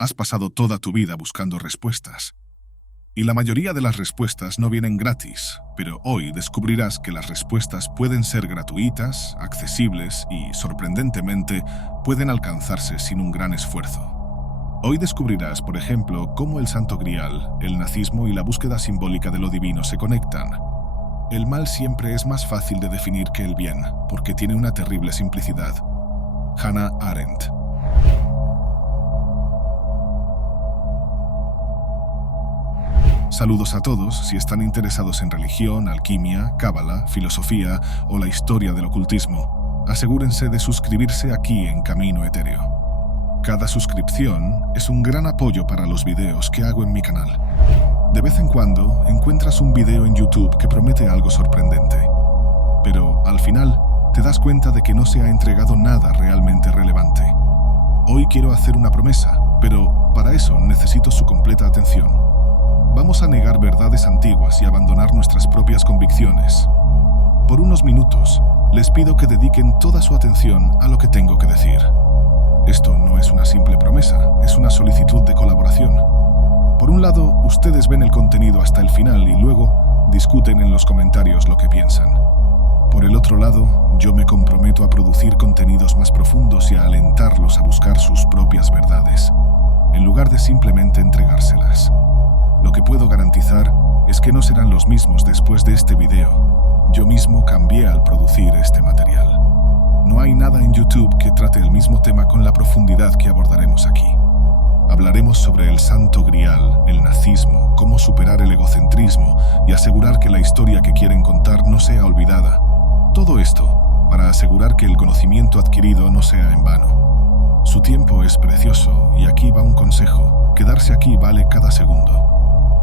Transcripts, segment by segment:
Has pasado toda tu vida buscando respuestas. Y la mayoría de las respuestas no vienen gratis, pero hoy descubrirás que las respuestas pueden ser gratuitas, accesibles y, sorprendentemente, pueden alcanzarse sin un gran esfuerzo. Hoy descubrirás, por ejemplo, cómo el Santo Grial, el nazismo y la búsqueda simbólica de lo divino se conectan. El mal siempre es más fácil de definir que el bien, porque tiene una terrible simplicidad. Hannah Arendt. Saludos a todos si están interesados en religión, alquimia, cábala, filosofía o la historia del ocultismo. Asegúrense de suscribirse aquí en Camino Etéreo. Cada suscripción es un gran apoyo para los videos que hago en mi canal. De vez en cuando encuentras un video en YouTube que promete algo sorprendente, pero al final te das cuenta de que no se ha entregado nada realmente relevante. Hoy quiero hacer una promesa, pero para eso necesito su completa atención. Vamos a negar verdades antiguas y abandonar nuestras propias convicciones. Por unos minutos, les pido que dediquen toda su atención a lo que tengo que decir. Esto no es una simple promesa, es una solicitud de colaboración. Por un lado, ustedes ven el contenido hasta el final y luego discuten en los comentarios lo que piensan. Por el otro lado, yo me comprometo a producir contenidos más profundos y a alentarlos a buscar sus propias verdades, en lugar de simplemente entregárselas. Lo que puedo garantizar es que no serán los mismos después de este video. Yo mismo cambié al producir este material. No hay nada en YouTube que trate el mismo tema con la profundidad que abordaremos aquí. Hablaremos sobre el Santo Grial, el nazismo, cómo superar el egocentrismo y asegurar que la historia que quieren contar no sea olvidada. Todo esto para asegurar que el conocimiento adquirido no sea en vano. Su tiempo es precioso y aquí va un consejo. Quedarse aquí vale cada segundo.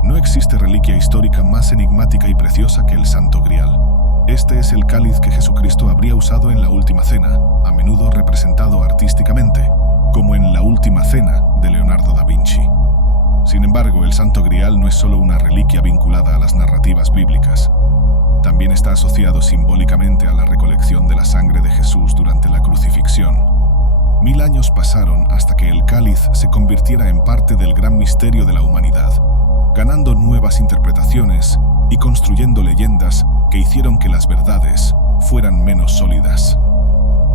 No existe reliquia histórica más enigmática y preciosa que el Santo Grial. Este es el cáliz que Jesucristo habría usado en la Última Cena, a menudo representado artísticamente, como en La Última Cena de Leonardo da Vinci. Sin embargo, el Santo Grial no es solo una reliquia vinculada a las narrativas bíblicas. También está asociado simbólicamente a la recolección de la sangre de Jesús durante la crucifixión. 1000 años pasaron hasta que el cáliz se convirtiera en parte del gran misterio de la humanidad, ganando nuevas interpretaciones y construyendo leyendas que hicieron que las verdades fueran menos sólidas.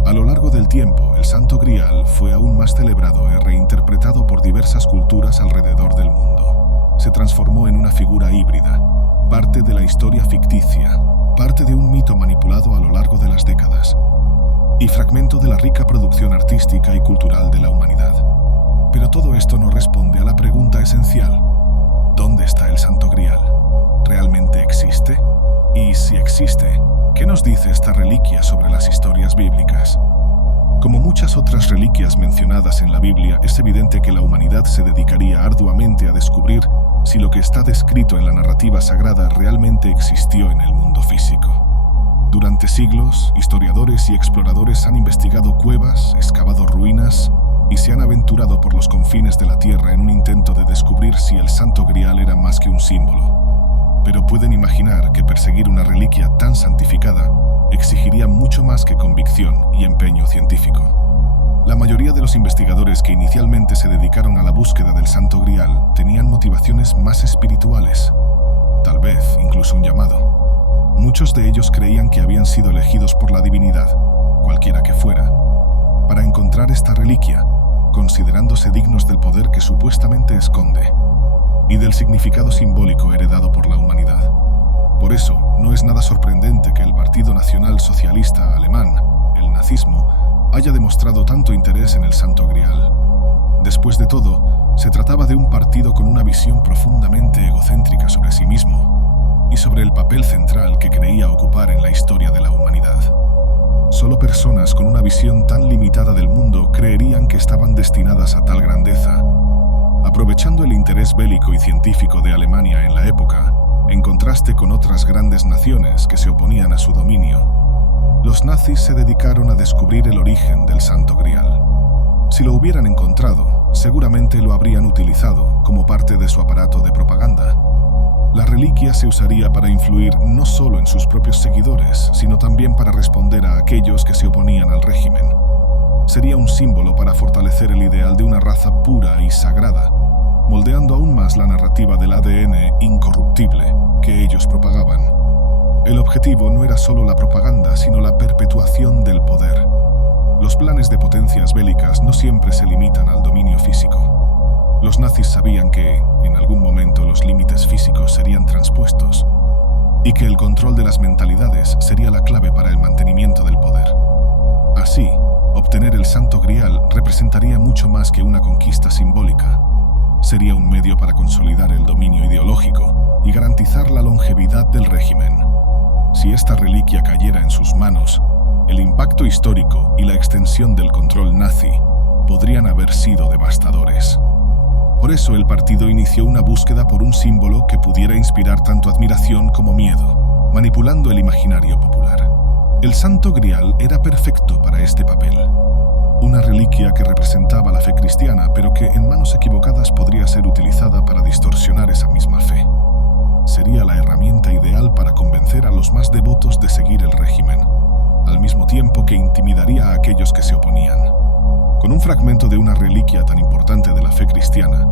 A lo largo del tiempo, el Santo Grial fue aún más celebrado y reinterpretado por diversas culturas alrededor del mundo. Se transformó en una figura híbrida, parte de la historia ficticia, parte de un mito manipulado a lo largo de las décadas, y fragmento de la rica producción artística y cultural de la humanidad. Pero todo esto no responde a la pregunta esencial: ¿dónde está el Santo Grial? ¿Realmente existe? Y si existe, ¿qué nos dice esta reliquia sobre las historias bíblicas? Como muchas otras reliquias mencionadas en la Biblia, es evidente que la humanidad se dedicaría arduamente a descubrir si lo que está descrito en la narrativa sagrada realmente existió en el mundo físico. Durante siglos, historiadores y exploradores han investigado cuevas, excavado ruinas y se han aventurado por los confines de la Tierra en un intento de descubrir si el Santo Grial era más que un símbolo. Pero pueden imaginar que perseguir una reliquia tan santificada exigiría mucho más que convicción y empeño científico. La mayoría de los investigadores que inicialmente se dedicaron a la búsqueda del Santo Grial tenían motivaciones más espirituales, tal vez incluso un llamado. Muchos de ellos creían que habían sido elegidos por la divinidad, cualquiera que fuera, para encontrar esta reliquia, considerándose dignos del poder que supuestamente esconde y del significado simbólico heredado por la humanidad. Por eso, no es nada sorprendente que el Partido Nacional Socialista Alemán, el nazismo, haya demostrado tanto interés en el Santo Grial. Después de todo, se trataba de un partido con una visión profundamente egocéntrica sobre sí mismo y sobre el papel central que creía ocupar en la historia de la humanidad. Solo personas con una visión tan limitada del mundo creerían que estaban destinadas a tal grandeza. Aprovechando el interés bélico y científico de Alemania en la época, en contraste con otras grandes naciones que se oponían a su dominio, los nazis se dedicaron a descubrir el origen del Santo Grial. Si lo hubieran encontrado, seguramente lo habrían utilizado como parte de su aparato de propaganda. La reliquia se usaría para influir no solo en sus propios seguidores, sino también para responder a aquellos que se oponían al régimen. sería un símbolo para fortalecer el ideal de una raza pura y sagrada, moldeando aún más la narrativa del ADN incorruptible que ellos propagaban. El objetivo no era solo la propaganda, sino la perpetuación del poder. Los planes de potencias bélicas no siempre se limitan al dominio físico. Los nazis sabían que, en algún momento, los límites físicos serían transpuestos y que el control de las mentalidades sería la clave para el mantenimiento del poder. Así, obtener el Santo Grial representaría mucho más que una conquista simbólica. Sería un medio para consolidar el dominio ideológico y garantizar la longevidad del régimen. Si esta reliquia cayera en sus manos, el impacto histórico y la extensión del control nazi podrían haber sido devastadores. Por eso el partido inició una búsqueda por un símbolo que pudiera inspirar tanto admiración como miedo, manipulando el imaginario popular. El Santo Grial era perfecto para este papel. Una reliquia que representaba la fe cristiana, pero que en manos equivocadas podría ser utilizada para distorsionar esa misma fe. Sería la herramienta ideal para convencer a los más devotos de seguir el régimen, al mismo tiempo que intimidaría a aquellos que se oponían. Con un fragmento de una reliquia tan importante de la fe cristiana,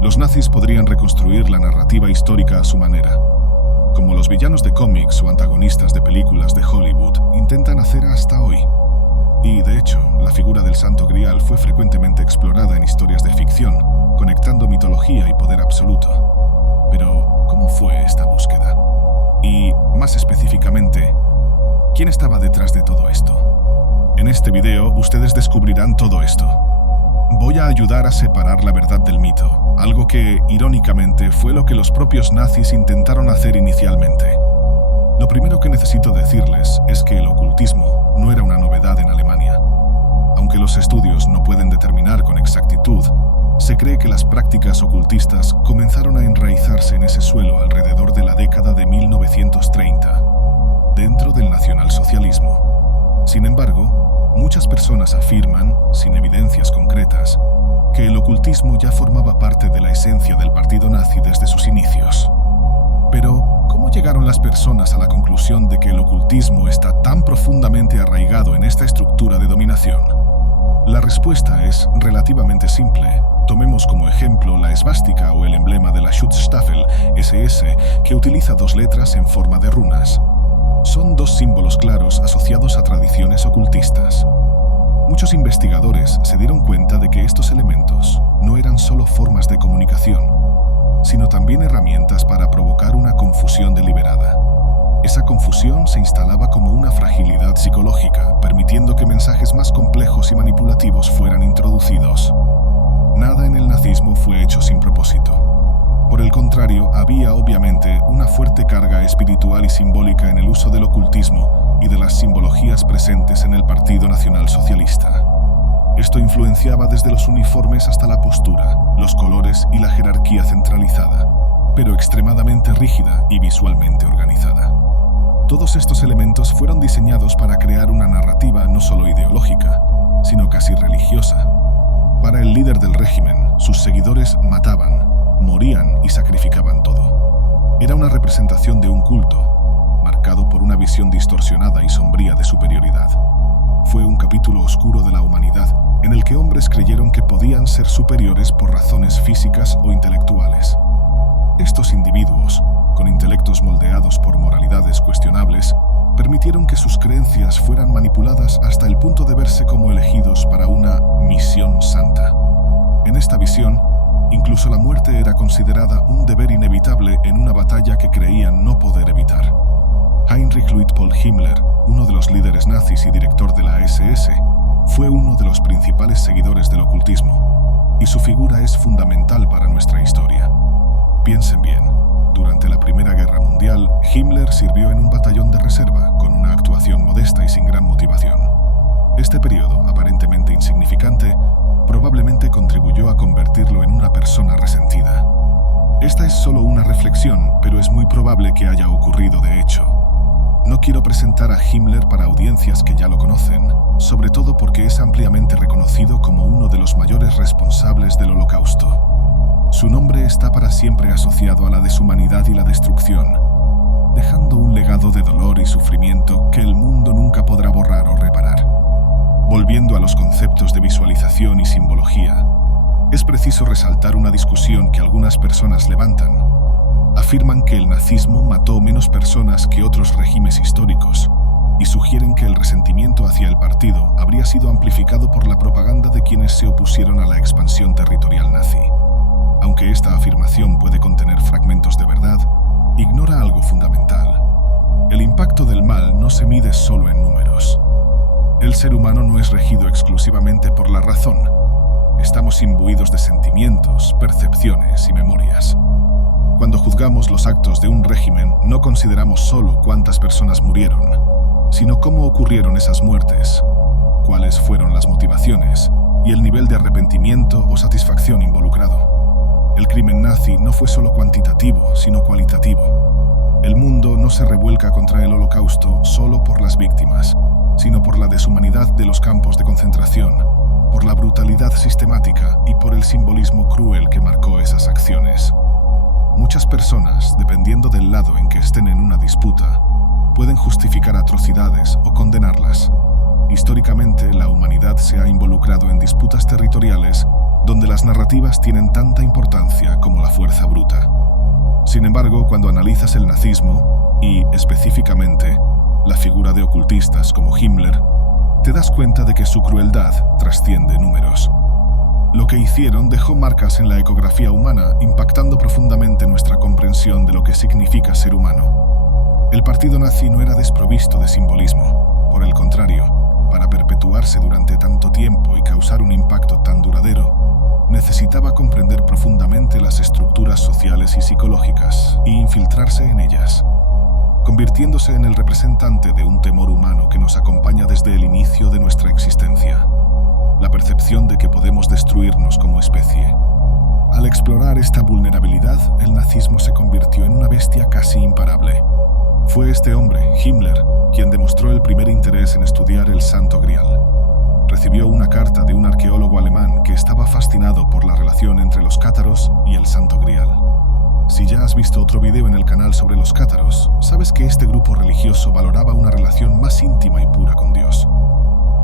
los nazis podrían reconstruir la narrativa histórica a su manera, como los villanos de cómics o antagonistas de películas de Hollywood intentan hacer hasta hoy. Y, de hecho, la figura del Santo Grial fue frecuentemente explorada en historias de ficción, conectando mitología y poder absoluto. Pero, ¿cómo fue esta búsqueda? Y, más específicamente, ¿quién estaba detrás de todo esto? En este video, ustedes descubrirán todo esto. Voy a ayudar a separar la verdad del mito, algo que, irónicamente, fue lo que los propios nazis intentaron hacer inicialmente. Lo primero que necesito decirles es que el ocultismo no era una novedad en Alemania. Aunque los estudios no pueden determinar con exactitud, se cree que las prácticas ocultistas comenzaron a enraizarse en ese suelo alrededor de la década de 1930, dentro del nacionalsocialismo. Sin embargo, muchas personas afirman, sin evidencias concretas, que el ocultismo ya formaba parte de la esencia del partido nazi desde sus inicios. Pero, ¿cómo llegaron las personas a la conclusión de que el ocultismo está tan profundamente arraigado en esta estructura de dominación? La respuesta es relativamente simple. Tomemos como ejemplo la esvástica o el emblema de la Schutzstaffel SS, que utiliza dos letras en forma de runas. Son dos símbolos claros asociados a tradiciones ocultistas. Muchos investigadores se dieron cuenta de que estos elementos no eran solo formas de comunicación, sino también herramientas para provocar una confusión deliberada. Esa confusión se instalaba como una fragilidad psicológica, permitiendo que mensajes más complejos y manipulativos fueran introducidos. Nada en el nazismo fue hecho sin propósito. Por el contrario, había obviamente una fuerte carga espiritual y simbólica en el uso del ocultismo y de las simbologías presentes en el Partido Nacional Socialista. Esto influenciaba desde los uniformes hasta la postura, los colores y la jerarquía centralizada, pero extremadamente rígida y visualmente organizada. Todos estos elementos fueron diseñados para crear una narrativa no solo ideológica, sino casi religiosa. Para el líder del régimen, sus seguidores mataban, morían y sacrificaban todo. Era una representación de un culto, marcado por una visión distorsionada y sombría de superioridad. Fue un capítulo oscuro de la humanidad en el que hombres creyeron que podían ser superiores por razones físicas o intelectuales. Estos individuos, con intelectos moldeados por moralidades cuestionables, permitieron que sus creencias fueran manipuladas hasta el punto de verse como elegidos para una misión santa. En esta visión, incluso la muerte era considerada un deber inevitable en una batalla que creían no poder evitar. Heinrich Luitpold Himmler, uno de los líderes nazis y director de la SS, fue uno de los principales seguidores del ocultismo, y su figura es fundamental para nuestra historia. Piensen bien, durante la Primera Guerra Mundial, Himmler sirvió en un batallón de reserva, con una actuación modesta y sin gran motivación. Este periodo, aparentemente insignificante, probablemente contribuyó a convertirlo en una persona resentida. Esta es solo una reflexión, pero es muy probable que haya ocurrido de hecho. No quiero presentar a Himmler para audiencias que ya lo conocen, sobre todo porque es ampliamente reconocido como uno de los mayores responsables del Holocausto. Su nombre está para siempre asociado a la deshumanidad y la destrucción, dejando un legado de dolor y sufrimiento que el mundo nunca podrá borrar o reparar. Volviendo a los conceptos de visualización y simbología, es preciso resaltar una discusión que algunas personas levantan. Afirman que el nazismo mató menos personas que otros regímenes históricos y sugieren que el resentimiento hacia el partido habría sido amplificado por la propaganda de quienes se opusieron a la expansión territorial nazi. Aunque esta afirmación puede contener fragmentos de verdad, ignora algo fundamental. El impacto del mal no se mide solo en números. El ser humano no es regido exclusivamente por la razón. Estamos imbuidos de sentimientos, percepciones y memorias. Cuando juzgamos los actos de un régimen, no consideramos solo cuántas personas murieron, sino cómo ocurrieron esas muertes, cuáles fueron las motivaciones y el nivel de arrepentimiento o satisfacción involucrado. El crimen nazi no fue solo cuantitativo, sino cualitativo. El mundo no se revuelca contra el Holocausto solo por las víctimas, sino por la deshumanidad de los campos de concentración, por la brutalidad sistemática y por el simbolismo cruel que marcó esas acciones. Muchas personas, dependiendo del lado en que estén en una disputa, pueden justificar atrocidades o condenarlas. Históricamente, la humanidad se ha involucrado en disputas territoriales donde las narrativas tienen tanta importancia como la fuerza bruta. Sin embargo, cuando analizas el nazismo, y específicamente la figura de ocultistas como Himmler, te das cuenta de que su crueldad trasciende números. Lo que hicieron dejó marcas en la ecografía humana, impactando profundamente nuestra comprensión de lo que significa ser humano. El partido nazi no era desprovisto de simbolismo. Por el contrario, para perpetuarse durante tanto tiempo y causar un impacto tan duradero, necesitaba comprender profundamente las estructuras sociales y psicológicas e infiltrarse en ellas, convirtiéndose en el representante de un temor humano que nos acompaña desde el inicio de nuestra existencia. La percepción de que podemos destruirnos como especie. Al explorar esta vulnerabilidad, el nazismo se convirtió en una bestia casi imparable. Fue este hombre, Himmler, quien demostró el primer interés en estudiar el Santo Grial. Recibió una carta de un arqueólogo alemán que estaba fascinado por la relación entre los cátaros y el Santo Grial. Si ya has visto otro video en el canal sobre los cátaros, sabes que este grupo religioso valoraba una relación más íntima y pura con Dios.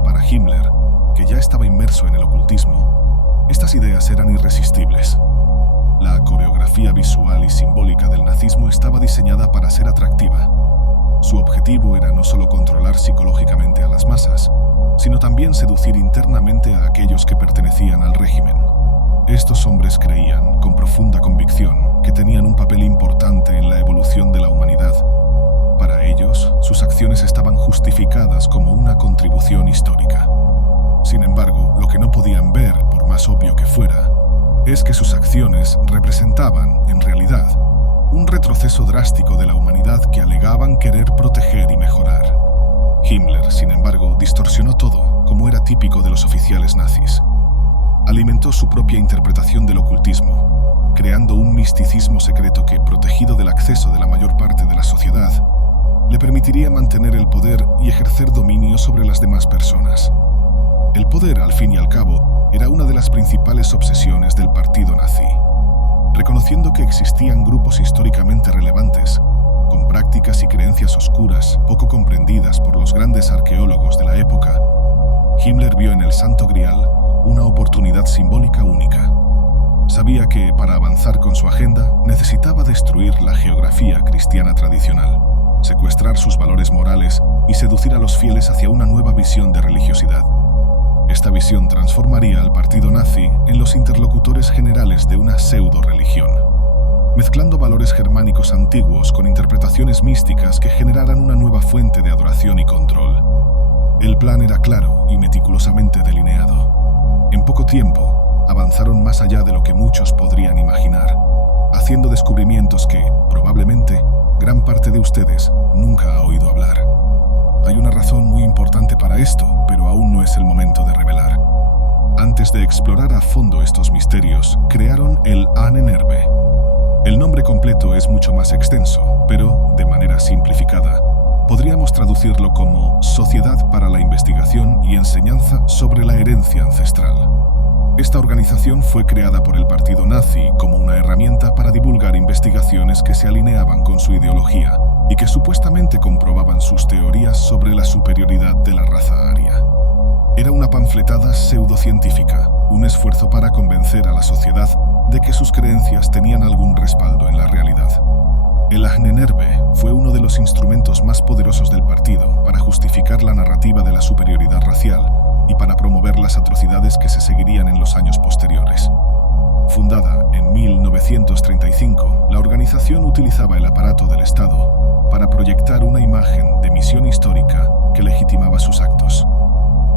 Para Himmler, que ya estaba inmerso en el ocultismo, estas ideas eran irresistibles. La coreografía visual y simbólica del nazismo estaba diseñada para ser atractiva. Su objetivo era no solo controlar psicológicamente a las masas, sino también seducir internamente a aquellos que pertenecían al régimen. Estos hombres creían, con profunda convicción, que tenían un papel importante en la evolución de la humanidad. Para ellos, sus acciones estaban justificadas como una contribución histórica. Sin embargo, lo que no podían ver, por más obvio que fuera, es que sus acciones representaban, en realidad, un retroceso drástico de la humanidad que alegaban querer proteger y mejorar. Himmler, sin embargo, distorsionó todo, como era típico de los oficiales nazis. Alimentó su propia interpretación del ocultismo, creando un misticismo secreto que, protegido del acceso de la mayor parte de la sociedad, le permitiría mantener el poder y ejercer dominio sobre las demás personas. El poder, al fin y al cabo, era una de las principales obsesiones del partido nazi. Reconociendo que existían grupos históricamente relevantes, con prácticas y creencias oscuras poco comprendidas por los grandes arqueólogos de la época, Himmler vio en el Santo Grial una oportunidad simbólica única. Sabía que, para avanzar con su agenda, necesitaba destruir la geografía cristiana tradicional, secuestrar sus valores morales y seducir a los fieles hacia una nueva visión de religiosidad. Esta visión transformaría al partido nazi en los interlocutores generales de una pseudo-religión, mezclando valores germánicos antiguos con interpretaciones místicas que generaran una nueva fuente de adoración y control. El plan era claro y meticulosamente delineado. En poco tiempo, avanzaron más allá de lo que muchos podrían imaginar, haciendo descubrimientos que, probablemente, gran parte de ustedes nunca ha oído hablar. Hay una razón muy importante para esto, pero aún no es el momento de revelar. Antes de explorar a fondo estos misterios, crearon el Ahnenerbe. El nombre completo es mucho más extenso, pero, de manera simplificada, podríamos traducirlo como Sociedad para la Investigación y Enseñanza sobre la Herencia Ancestral. Esta organización fue creada por el partido nazi como una herramienta para divulgar investigaciones que se alineaban con su ideología y que supuestamente comprobaban sus teorías sobre la superioridad de la raza aria. Era una panfletada pseudocientífica, un esfuerzo para convencer a la sociedad de que sus creencias tenían algún respaldo en la realidad. El Ahnenerbe fue uno de los instrumentos más poderosos del partido para justificar la narrativa de la superioridad racial y para promover las atrocidades que se seguirían en los años posteriores. Fundada en 1935, la organización utilizaba el aparato del Estado para proyectar una imagen de misión histórica que legitimaba sus actos.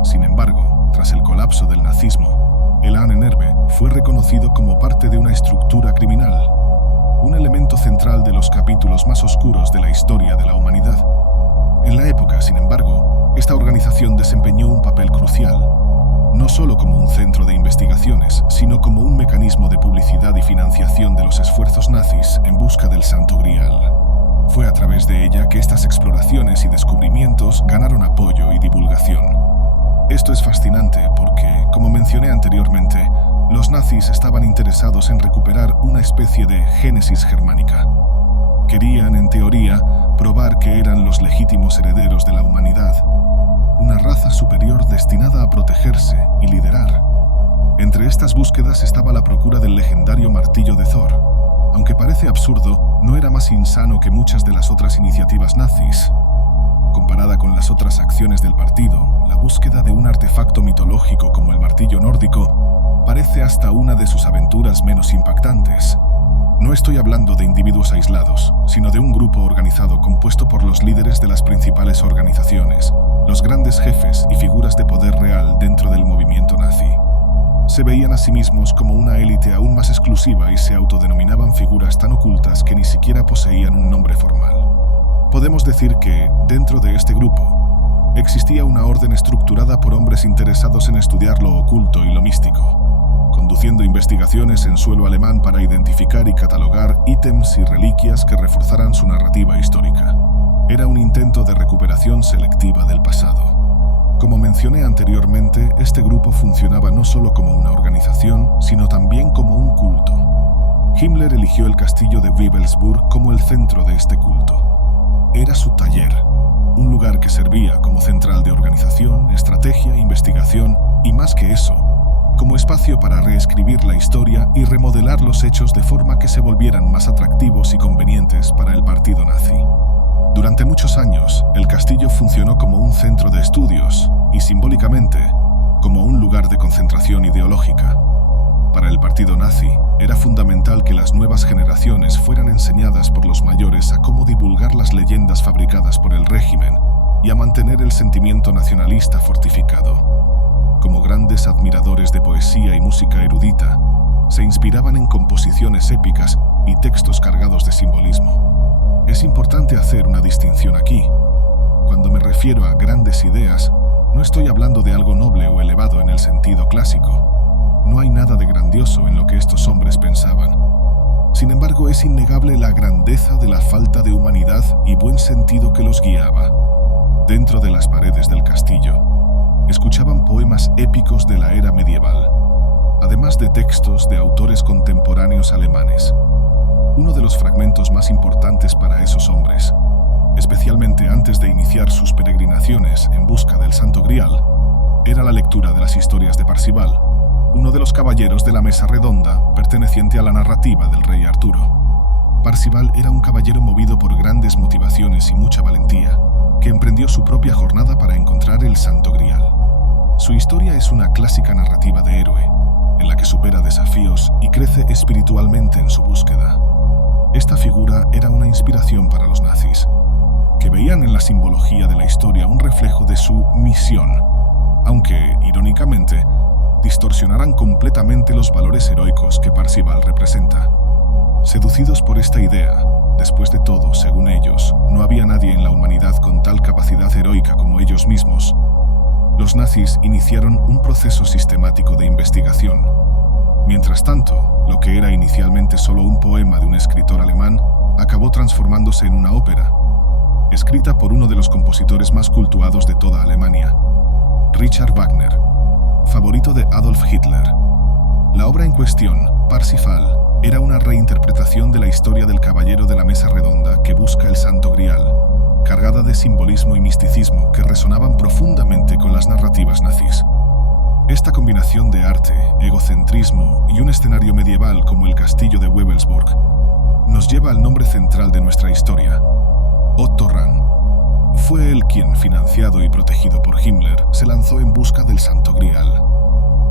Sin embargo, tras el colapso del nazismo, el Ahnenerbe fue reconocido como parte de una estructura criminal, un elemento central de los capítulos más oscuros de la historia de la humanidad. En la época, sin embargo, esta organización desempeñó un papel crucial, no solo como un centro de investigaciones, sino como un mecanismo de publicidad y financiación de los esfuerzos nazis en busca del Santo Grial. Fue a través de ella que estas exploraciones y descubrimientos ganaron apoyo y divulgación. Esto es fascinante porque, como mencioné anteriormente, los nazis estaban interesados en recuperar una especie de génesis germánica. Querían, en teoría, probar que eran los legítimos herederos de la humanidad, una raza superior destinada a protegerse y liderar. Entre estas búsquedas estaba la procura del legendario martillo de Thor. Aunque parece absurdo, no era más insano que muchas de las otras iniciativas nazis. Comparada con las otras acciones del partido, la búsqueda de un artefacto mitológico como el martillo nórdico parece hasta una de sus aventuras menos impactantes. No estoy hablando de individuos aislados, sino de un grupo organizado compuesto por los líderes de las principales organizaciones, los grandes jefes y figuras de poder real dentro del movimiento nazi. Se veían a sí mismos como una élite aún más exclusiva y se autodenominaban figuras tan ocultas que ni siquiera poseían un nombre formal. Podemos decir que, dentro de este grupo, existía una orden estructurada por hombres interesados en estudiar lo oculto y lo místico, conduciendo investigaciones en suelo alemán para identificar y catalogar ítems y reliquias que reforzaran su narrativa histórica. Era un intento de recuperación selectiva del pasado. Como mencioné anteriormente, este grupo funcionaba no solo como una organización, sino también como un culto. Himmler eligió el castillo de Wewelsburg como el centro de este culto. Era su taller, un lugar que servía como central de organización, estrategia, investigación y, más que eso, como espacio para reescribir la historia y remodelar los hechos de forma que se volvieran más atractivos y convenientes para el partido nazi. Durante muchos años, el castillo funcionó como un centro de estudios y, simbólicamente, como un lugar de concentración ideológica. Para el partido nazi, era fundamental que las nuevas generaciones fueran enseñadas por los mayores a cómo divulgar las leyendas fabricadas por el régimen y a mantener el sentimiento nacionalista fortificado. Como grandes admiradores de poesía y música erudita, se inspiraban en composiciones épicas y textos cargados de simbolismo. Es importante hacer una distinción aquí. Cuando me refiero a grandes ideas, no estoy hablando de algo noble o elevado en el sentido clásico. No hay nada de grandioso en lo que estos hombres pensaban. Sin embargo, es innegable la grandeza de la falta de humanidad y buen sentido que los guiaba. Dentro de las paredes del castillo, escuchaban poemas épicos de la era medieval, además de textos de autores contemporáneos alemanes. Uno de los fragmentos más importantes para esos hombres, especialmente antes de iniciar sus peregrinaciones en busca del Santo Grial, era la lectura de las historias de Parzival, uno de los caballeros de la Mesa Redonda perteneciente a la narrativa del rey Arturo. Parzival era un caballero movido por grandes motivaciones y mucha valentía, que emprendió su propia jornada para encontrar el Santo Grial. Su historia es una clásica narrativa de héroe, en la que supera desafíos y crece espiritualmente en su búsqueda. Esta figura era una inspiración para los nazis, que veían en la simbología de la historia un reflejo de su misión, aunque, irónicamente, distorsionarán completamente los valores heroicos que Parzival representa. Seducidos por esta idea, después de todo, según ellos, no había nadie en la humanidad con tal capacidad heroica como ellos mismos, los nazis iniciaron un proceso sistemático de investigación. Mientras tanto, lo que era inicialmente solo un poema de un escritor alemán acabó transformándose en una ópera, escrita por uno de los compositores más cultuados de toda Alemania, Richard Wagner, favorito de Adolf Hitler. La obra en cuestión, Parsifal, era una reinterpretación de la historia del caballero de la Mesa Redonda que busca el Santo Grial, cargada de simbolismo y misticismo que resonaban profundamente con las narrativas nazis. Esta combinación de arte, egocentrismo y un escenario medieval como el castillo de Wewelsburg nos lleva al nombre central de nuestra historia, Otto Rahn. Fue él quien, financiado y protegido por Himmler, se lanzó en busca del Santo Grial.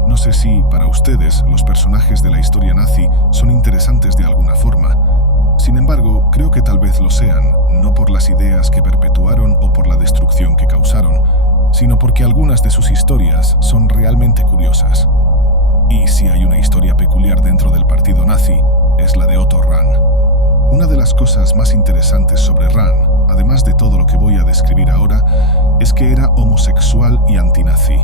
No sé si, para ustedes, los personajes de la historia nazi son interesantes de alguna forma. Sin embargo, creo que tal vez lo sean, no por las ideas que perpetuaron o por la destrucción que causaron, sino porque algunas de sus historias son realmente curiosas. Y si hay una historia peculiar dentro del partido nazi, es la de Otto Rahn. Una de las cosas más interesantes sobre Rahn, además de todo lo que voy a describir ahora, es que era homosexual y antinazi.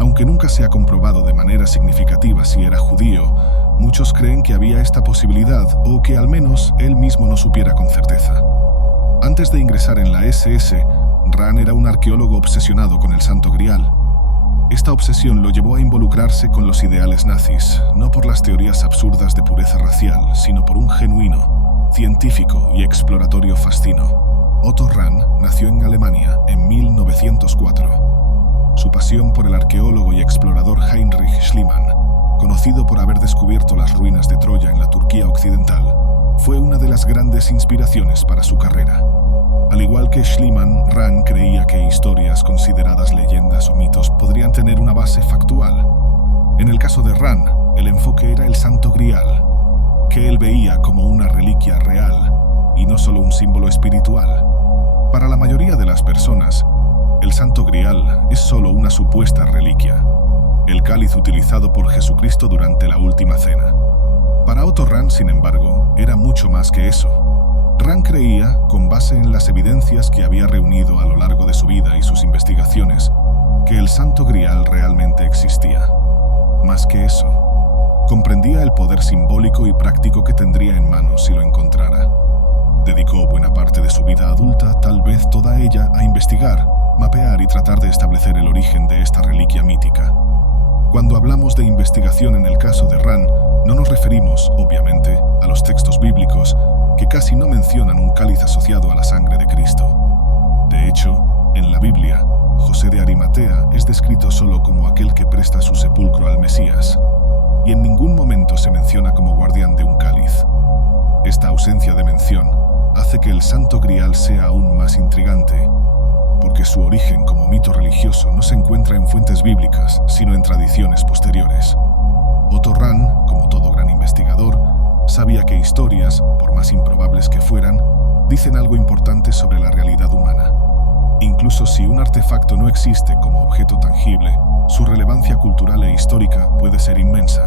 Aunque nunca se ha comprobado de manera significativa si era judío, muchos creen que había esta posibilidad o que al menos él mismo no supiera con certeza. Antes de ingresar en la SS, Rahn era un arqueólogo obsesionado con el Santo Grial. Esta obsesión lo llevó a involucrarse con los ideales nazis, no por las teorías absurdas de pureza racial, sino por un genuino, científico y exploratorio fascino. Otto Rahn nació en Alemania en 1904. Su pasión por el arqueólogo y explorador Heinrich Schliemann, conocido por haber descubierto las ruinas de Troya en la Turquía occidental, fue una de las grandes inspiraciones para su carrera. Al igual que Schliemann, Rahn creía que historias consideradas leyendas o mitos podrían tener una base factual. En el caso de Rahn, el enfoque era el Santo Grial, que él veía como una reliquia real y no solo un símbolo espiritual. Para la mayoría de las personas, el Santo Grial es solo una supuesta reliquia, el cáliz utilizado por Jesucristo durante la Última Cena. Para Otto Rahn, sin embargo, era mucho más que eso. Rahn creía, con base en las evidencias que había reunido a lo largo de su vida y sus investigaciones, que el Santo Grial realmente existía. Más que eso, comprendía el poder simbólico y práctico que tendría en manos si lo encontrara. Dedicó buena parte de su vida adulta, tal vez toda ella, a investigar, mapear y tratar de establecer el origen de esta reliquia mítica. Cuando hablamos de investigación en el caso de Rahn, no nos referimos, obviamente, a los textos bíblicos, que casi no mencionan un cáliz asociado a la sangre de Cristo. De hecho, en la Biblia, José de Arimatea es descrito solo como aquel que presta su sepulcro al Mesías, y en ningún momento se menciona como guardián de un cáliz. Esta ausencia de mención hace que el Santo Grial sea aún más intrigante, porque su origen como mito religioso no se encuentra en fuentes bíblicas, sino en tradiciones posteriores. Otto Rahn, como todo gran investigador, sabía que historias, por más improbables que fueran, dicen algo importante sobre la realidad humana. Incluso si un artefacto no existe como objeto tangible, su relevancia cultural e histórica puede ser inmensa.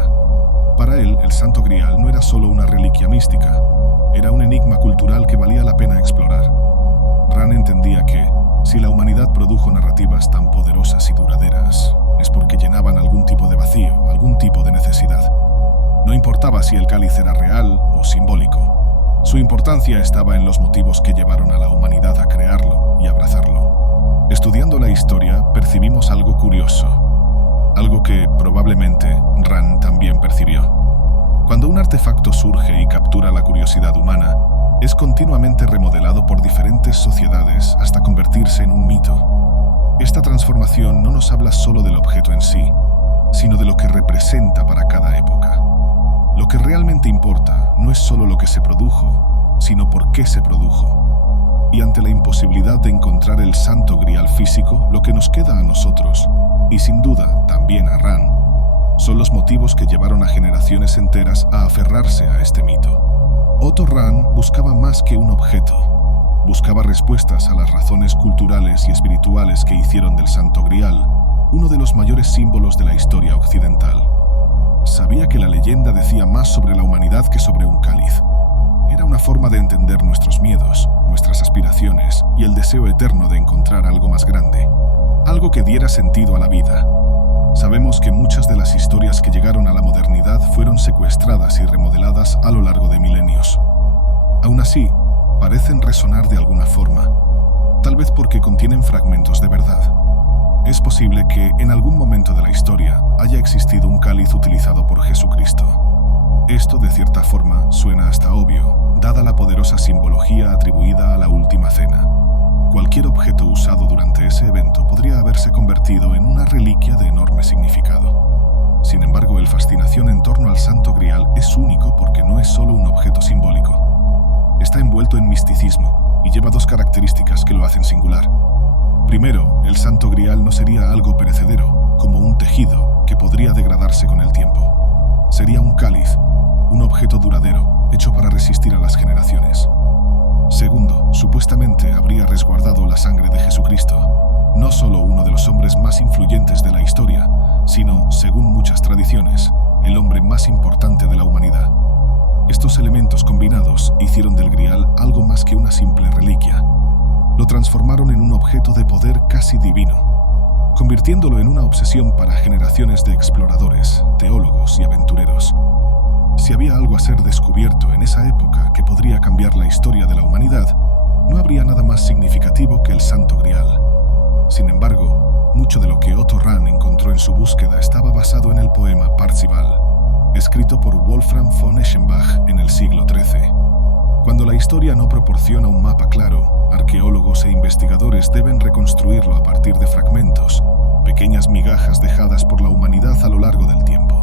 Para él, el Santo Grial no era solo una reliquia mística, era un enigma cultural que valía la pena explorar. Rahn entendía que, si la humanidad produjo narrativas tan poderosas y duraderas, es porque llenaban algún tipo de vacío, algún tipo de necesidad. No importaba si el cáliz era real o simbólico. Su importancia estaba en los motivos que llevaron a la humanidad a crearlo y abrazarlo. Estudiando la historia, percibimos algo curioso, algo que, probablemente, Rahn también percibió. Cuando un artefacto surge y captura la curiosidad humana, es continuamente remodelado por diferentes sociedades hasta convertirse en un mito. Esta transformación no nos habla solo del objeto en sí, sino de lo que representa para cada época. Lo que realmente importa no es solo lo que se produjo, sino por qué se produjo. Y ante la imposibilidad de encontrar el Santo Grial físico, lo que nos queda a nosotros, y sin duda también a Rahn, son los motivos que llevaron a generaciones enteras a aferrarse a este mito. Otto Rahn buscaba más que un objeto. Buscaba respuestas a las razones culturales y espirituales que hicieron del Santo Grial uno de los mayores símbolos de la historia occidental. Sabía que la leyenda decía más sobre la humanidad que sobre un cáliz. Era una forma de entender nuestros miedos, nuestras aspiraciones y el deseo eterno de encontrar algo más grande, algo que diera sentido a la vida. Sabemos que muchas de las historias que llegaron a la modernidad fueron secuestradas y remodeladas a lo largo de milenios. Aún así, parecen resonar de alguna forma, tal vez porque contienen fragmentos de verdad. Es posible que, en algún momento de la historia, haya existido un cáliz utilizado por Jesucristo. Esto, de cierta forma, suena hasta obvio, dada la poderosa simbología atribuida a la Última Cena. cualquier objeto usado durante ese evento podría haberse convertido en una reliquia de enorme significado. Sin embargo, el fascinación en torno al Santo Grial es único porque no es solo un objeto simbólico. Está envuelto en misticismo y lleva dos características que lo hacen singular. Primero, el Santo Grial no sería algo perecedero, como un tejido que podría degradarse con el tiempo. Sería un cáliz, un objeto duradero, hecho para resistir a las generaciones. Segundo, supuestamente habría resguardado la sangre de Jesucristo, no solo uno de los hombres más influyentes de la historia, sino, según muchas tradiciones, el hombre más importante de la humanidad. Estos elementos combinados hicieron del Grial algo más que una simple reliquia. Lo transformaron en un objeto de poder casi divino, convirtiéndolo en una obsesión para generaciones de exploradores, teólogos y aventureros. Si había algo a ser descubierto en esa época que podría cambiar la historia de la humanidad, no habría nada más significativo que el Santo Grial. Sin embargo, mucho de lo que Otto Rahn encontró en su búsqueda estaba basado en el poema Parzival, escrito por Wolfram von Eschenbach en el siglo XIII. Cuando la historia no proporciona un mapa claro, arqueólogos e investigadores deben reconstruirlo a partir de fragmentos, pequeñas migajas dejadas por la humanidad a lo largo del tiempo.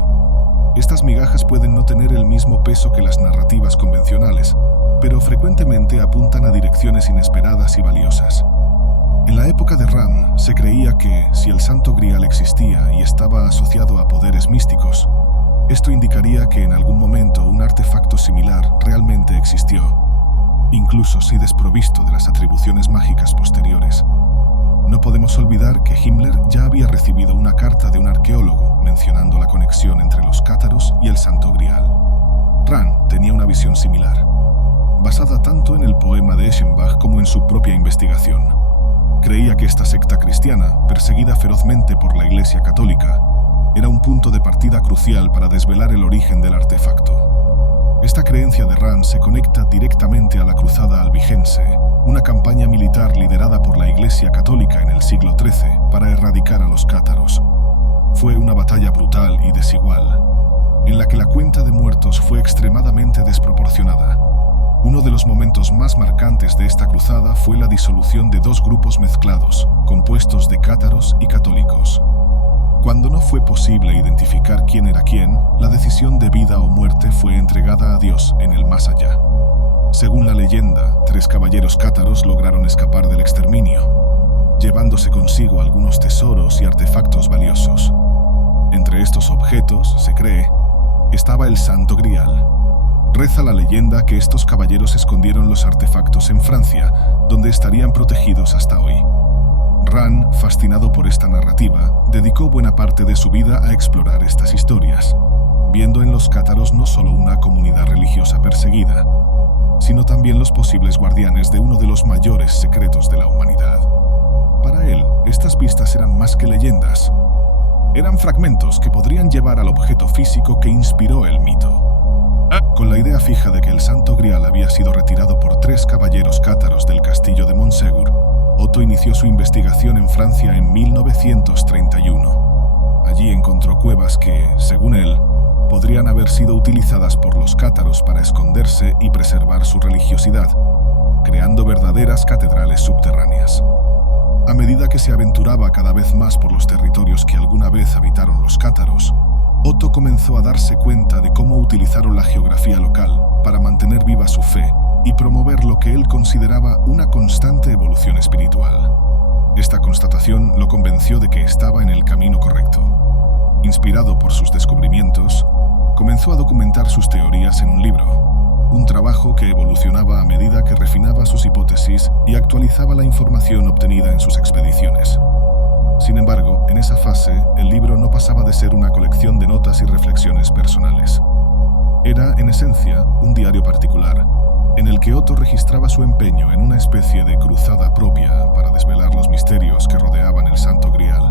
Estas migajas pueden no tener el mismo peso que las narrativas convencionales, pero frecuentemente apuntan a direcciones inesperadas y valiosas. En la época de Rahn se creía que, si el Santo Grial existía y estaba asociado a poderes místicos, esto indicaría que en algún momento un artefacto similar realmente existió, incluso si desprovisto de las atribuciones mágicas posteriores. No podemos olvidar que Himmler ya había recibido una carta de un arqueólogo mencionando la conexión entre los cátaros y el Santo Grial. Rahn tenía una visión similar, basada tanto en el poema de Eschenbach como en su propia investigación. Creía que esta secta cristiana, perseguida ferozmente por la Iglesia Católica, era un punto de partida crucial para desvelar el origen del artefacto. Esta creencia de Rahn se conecta directamente a la Cruzada Albigense, una campaña militar liderada por la Iglesia Católica en el siglo XIII para erradicar a los cátaros. Fue una batalla brutal y desigual, en la que la cuenta de muertos fue extremadamente desproporcionada. Uno de los momentos más marcantes de esta cruzada fue la disolución de dos grupos mezclados, compuestos de cátaros y católicos. Cuando no fue posible identificar quién era quién, la decisión de vida o muerte fue entregada a Dios en el más allá. Según la leyenda, 3 caballeros cátaros lograron escapar del exterminio, llevándose consigo algunos tesoros y artefactos valiosos. Entre estos objetos, se cree, estaba el Santo Grial. Reza la leyenda que estos caballeros escondieron los artefactos en Francia, donde estarían protegidos hasta hoy. Rahn, fascinado por esta narrativa, dedicó buena parte de su vida a explorar estas historias, viendo en los cátaros no solo una comunidad religiosa perseguida, sino también los posibles guardianes de uno de los mayores secretos de la humanidad. Para él, estas pistas eran más que leyendas. Eran fragmentos que podrían llevar al objeto físico que inspiró el mito. Con la idea fija de que el Santo Grial había sido retirado por 3 caballeros cátaros del castillo de Montségur, Otto inició su investigación en Francia en 1931. Allí encontró cuevas que, según él, podrían haber sido utilizadas por los cátaros para esconderse y preservar su religiosidad, creando verdaderas catedrales subterráneas. A medida que se aventuraba cada vez más por los territorios que alguna vez habitaron los cátaros, Otto comenzó a darse cuenta de cómo utilizaron la geografía local para mantener viva su fe y promover lo que él consideraba una constante evolución espiritual. Esta constatación lo convenció de que estaba en el camino correcto. Inspirado por sus descubrimientos, comenzó a documentar sus teorías en un libro, un trabajo que evolucionaba a medida que refinaba sus hipótesis y actualizaba la información obtenida en sus expediciones. Sin embargo, en esa fase, el libro no pasaba de ser una colección de notas y reflexiones personales. Era, en esencia, un diario particular, en el que Otto registraba su empeño en una especie de cruzada propia para desvelar los misterios que rodeaban el Santo Grial.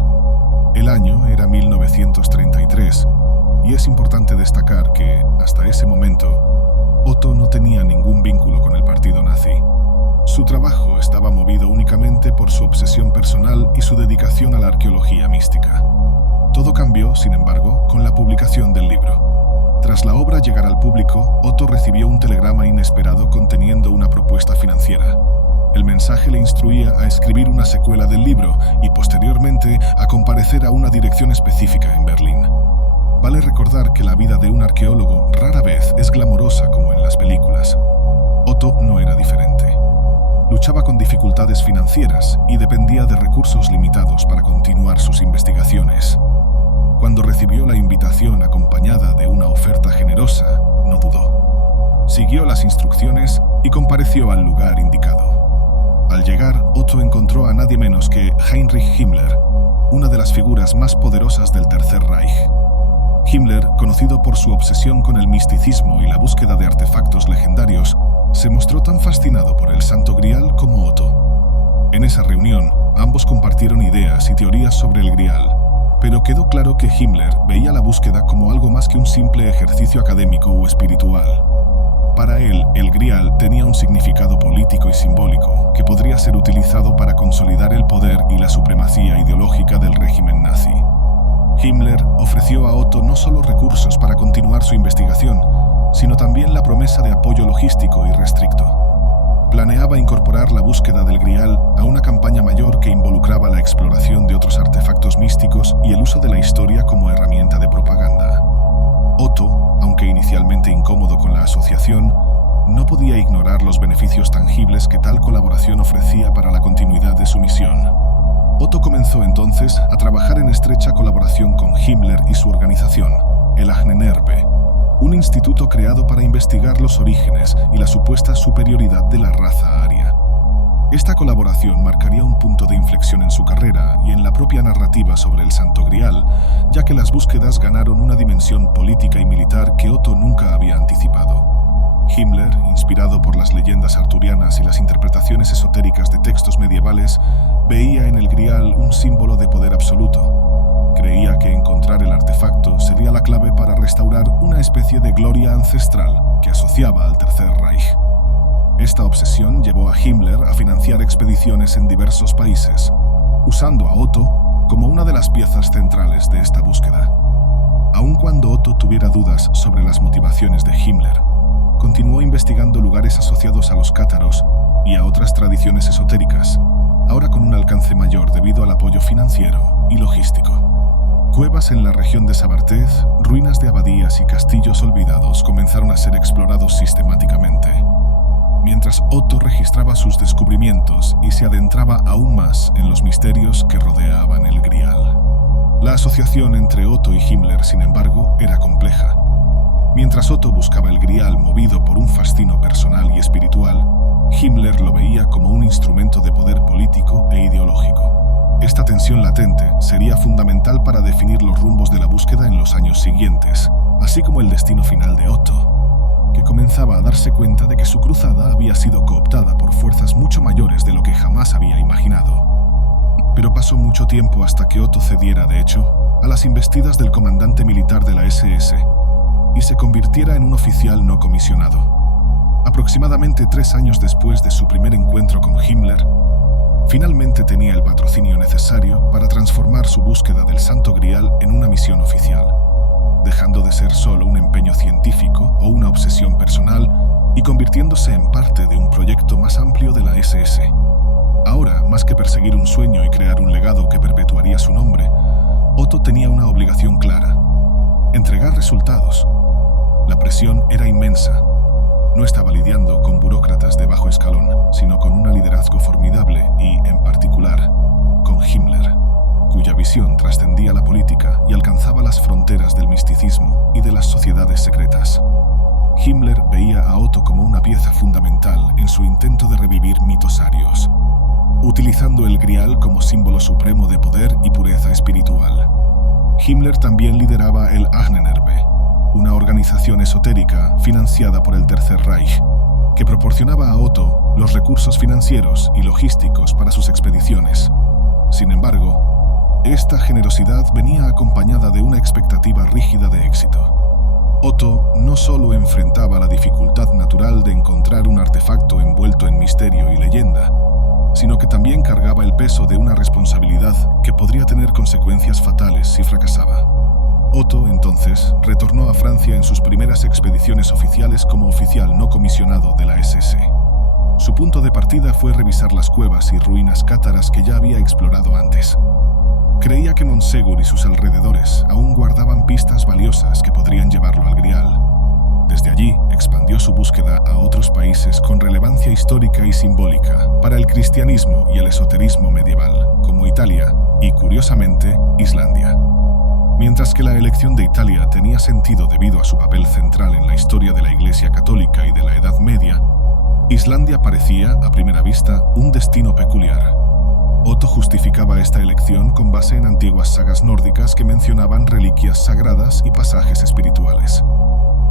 El año era 1933, y es importante destacar que, hasta ese momento, Otto no tenía ningún vínculo con el partido nazi. Su trabajo estaba movido únicamente por su obsesión personal y su dedicación a la arqueología mística. Todo cambió, sin embargo, con la publicación del libro. Tras la obra llegar al público, Otto recibió un telegrama inesperado conteniendo una propuesta financiera. El mensaje le instruía a escribir una secuela del libro y posteriormente a comparecer a una dirección específica en Berlín. Vale recordar que la vida de un arqueólogo rara vez es glamorosa como en las películas. Otto no era diferente. Luchaba con dificultades financieras y dependía de recursos limitados para continuar sus investigaciones. Cuando recibió la invitación acompañada de una oferta generosa, no dudó. Siguió las instrucciones y compareció al lugar indicado. Al llegar, Otto encontró a nadie menos que Heinrich Himmler, una de las figuras más poderosas del Tercer Reich. Himmler, conocido por su obsesión con el misticismo y la búsqueda de artefactos legendarios, se mostró tan fascinado por el Santo Grial como Otto. En esa reunión, ambos compartieron ideas y teorías sobre el Grial, pero quedó claro que Himmler veía la búsqueda como algo más que un simple ejercicio académico o espiritual. Para él, el Grial tenía un significado político y simbólico que podría ser utilizado para consolidar el poder y la supremacía ideológica del régimen nazi. Himmler ofreció a Otto no solo recursos para continuar su investigación, sino también la promesa de apoyo logístico irrestricto. Planeaba incorporar la búsqueda del Grial a una campaña mayor que involucraba la exploración de otros artefactos místicos y el uso de la historia como herramienta de propaganda. Otto, aunque inicialmente incómodo con la asociación, no podía ignorar los beneficios tangibles que tal colaboración ofrecía para la continuidad de su misión. Otto comenzó entonces a trabajar en estrecha colaboración con Himmler y su organización, el Ahnenerbe, un instituto creado para investigar los orígenes y la supuesta superioridad de la raza aria. Esta colaboración marcaría un punto de inflexión en su carrera y en la propia narrativa sobre el Santo Grial, ya que las búsquedas ganaron una dimensión política y militar que Otto nunca había anticipado. Himmler, inspirado por las leyendas arturianas y las interpretaciones esotéricas de textos medievales, veía en el Grial un símbolo de poder absoluto. Creía que encontrar el artefacto sería la clave para restaurar una especie de gloria ancestral que asociaba al Tercer Reich. Esta obsesión llevó a Himmler a financiar expediciones en diversos países, usando a Otto como una de las piezas centrales de esta búsqueda. Aun cuando Otto tuviera dudas sobre las motivaciones de Himmler, continuó investigando lugares asociados a los cátaros y a otras tradiciones esotéricas, ahora con un alcance mayor debido al apoyo financiero y logístico. Cuevas en la región de Sabartez, ruinas de abadías y castillos olvidados comenzaron a ser explorados sistemáticamente, mientras Otto registraba sus descubrimientos y se adentraba aún más en los misterios que rodeaban el Grial. La asociación entre Otto y Himmler, sin embargo, era compleja. Mientras Otto buscaba el Grial movido por un fascino personal y espiritual, Himmler lo veía como un instrumento de poder político e ideológico. Esta tensión latente sería fundamental para definir los rumbos de la búsqueda en los años siguientes, así como el destino final de Otto, que comenzaba a darse cuenta de que su cruzada había sido cooptada por fuerzas mucho mayores de lo que jamás había imaginado. Pero pasó mucho tiempo hasta que Otto cediera, de hecho, a las investidas del comandante militar de la SS y se convirtiera en un oficial no comisionado. Aproximadamente 3 años después de su primer encuentro con Himmler, finalmente tenía el patrocinio necesario para transformar su búsqueda del Santo Grial en una misión oficial, dejando de ser solo un empeño científico o una obsesión personal y convirtiéndose en parte de un proyecto más amplio de la SS. Ahora, más que perseguir un sueño y crear un legado que perpetuaría su nombre, Otto tenía una obligación clara: entregar resultados. La presión era inmensa. No estaba lidiando con burócratas de bajo escalón, sino con un liderazgo formidable y, en particular, con Himmler, cuya visión trascendía la política y alcanzaba las fronteras del misticismo y de las sociedades secretas. Himmler veía a Otto como una pieza fundamental en su intento de revivir mitos arios, utilizando el Grial como símbolo supremo de poder y pureza espiritual. Himmler también lideraba el Ahnenerbe, una organización esotérica financiada por el Tercer Reich, que proporcionaba a Otto los recursos financieros y logísticos para sus expediciones. Sin embargo, esta generosidad venía acompañada de una expectativa rígida de éxito. Otto no solo enfrentaba la dificultad natural de encontrar un artefacto envuelto en misterio y leyenda, sino que también cargaba el peso de una responsabilidad que podría tener consecuencias fatales si fracasaba. Otto, entonces, retornó a Francia en sus primeras expediciones oficiales como oficial no comisionado de la SS. Su punto de partida fue revisar las cuevas y ruinas cátaras que ya había explorado antes. Creía que Montsegur y sus alrededores aún guardaban pistas valiosas que podrían llevarlo al Grial. Desde allí, expandió su búsqueda a otros países con relevancia histórica y simbólica para el cristianismo y el esoterismo medieval, como Italia y, curiosamente, Islandia. Mientras que la elección de Italia tenía sentido debido a su papel central en la historia de la Iglesia Católica y de la Edad Media, Islandia parecía, a primera vista, un destino peculiar. Otto justificaba esta elección con base en antiguas sagas nórdicas que mencionaban reliquias sagradas y pasajes espirituales.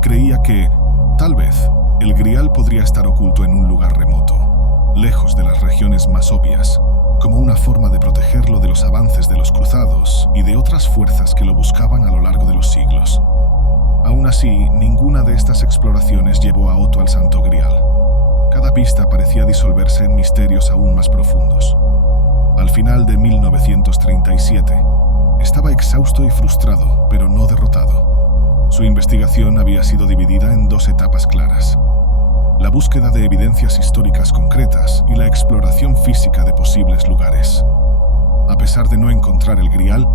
Creía que, tal vez, el Grial podría estar oculto en un lugar remoto, lejos de las regiones más obvias, como una forma de protegerlo de los avances de los cruzados y de otras fuerzas que lo buscaban a lo largo de los siglos. Aún así, ninguna de estas exploraciones llevó a Otto al Santo Grial. Cada pista parecía disolverse en misterios aún más profundos. Al final de 1937, estaba exhausto y frustrado, pero no derrotado. Su investigación había sido dividida en dos etapas claras: la búsqueda de evidencias históricas concretas y la exploración física de posibles lugares. A pesar de no encontrar el Grial,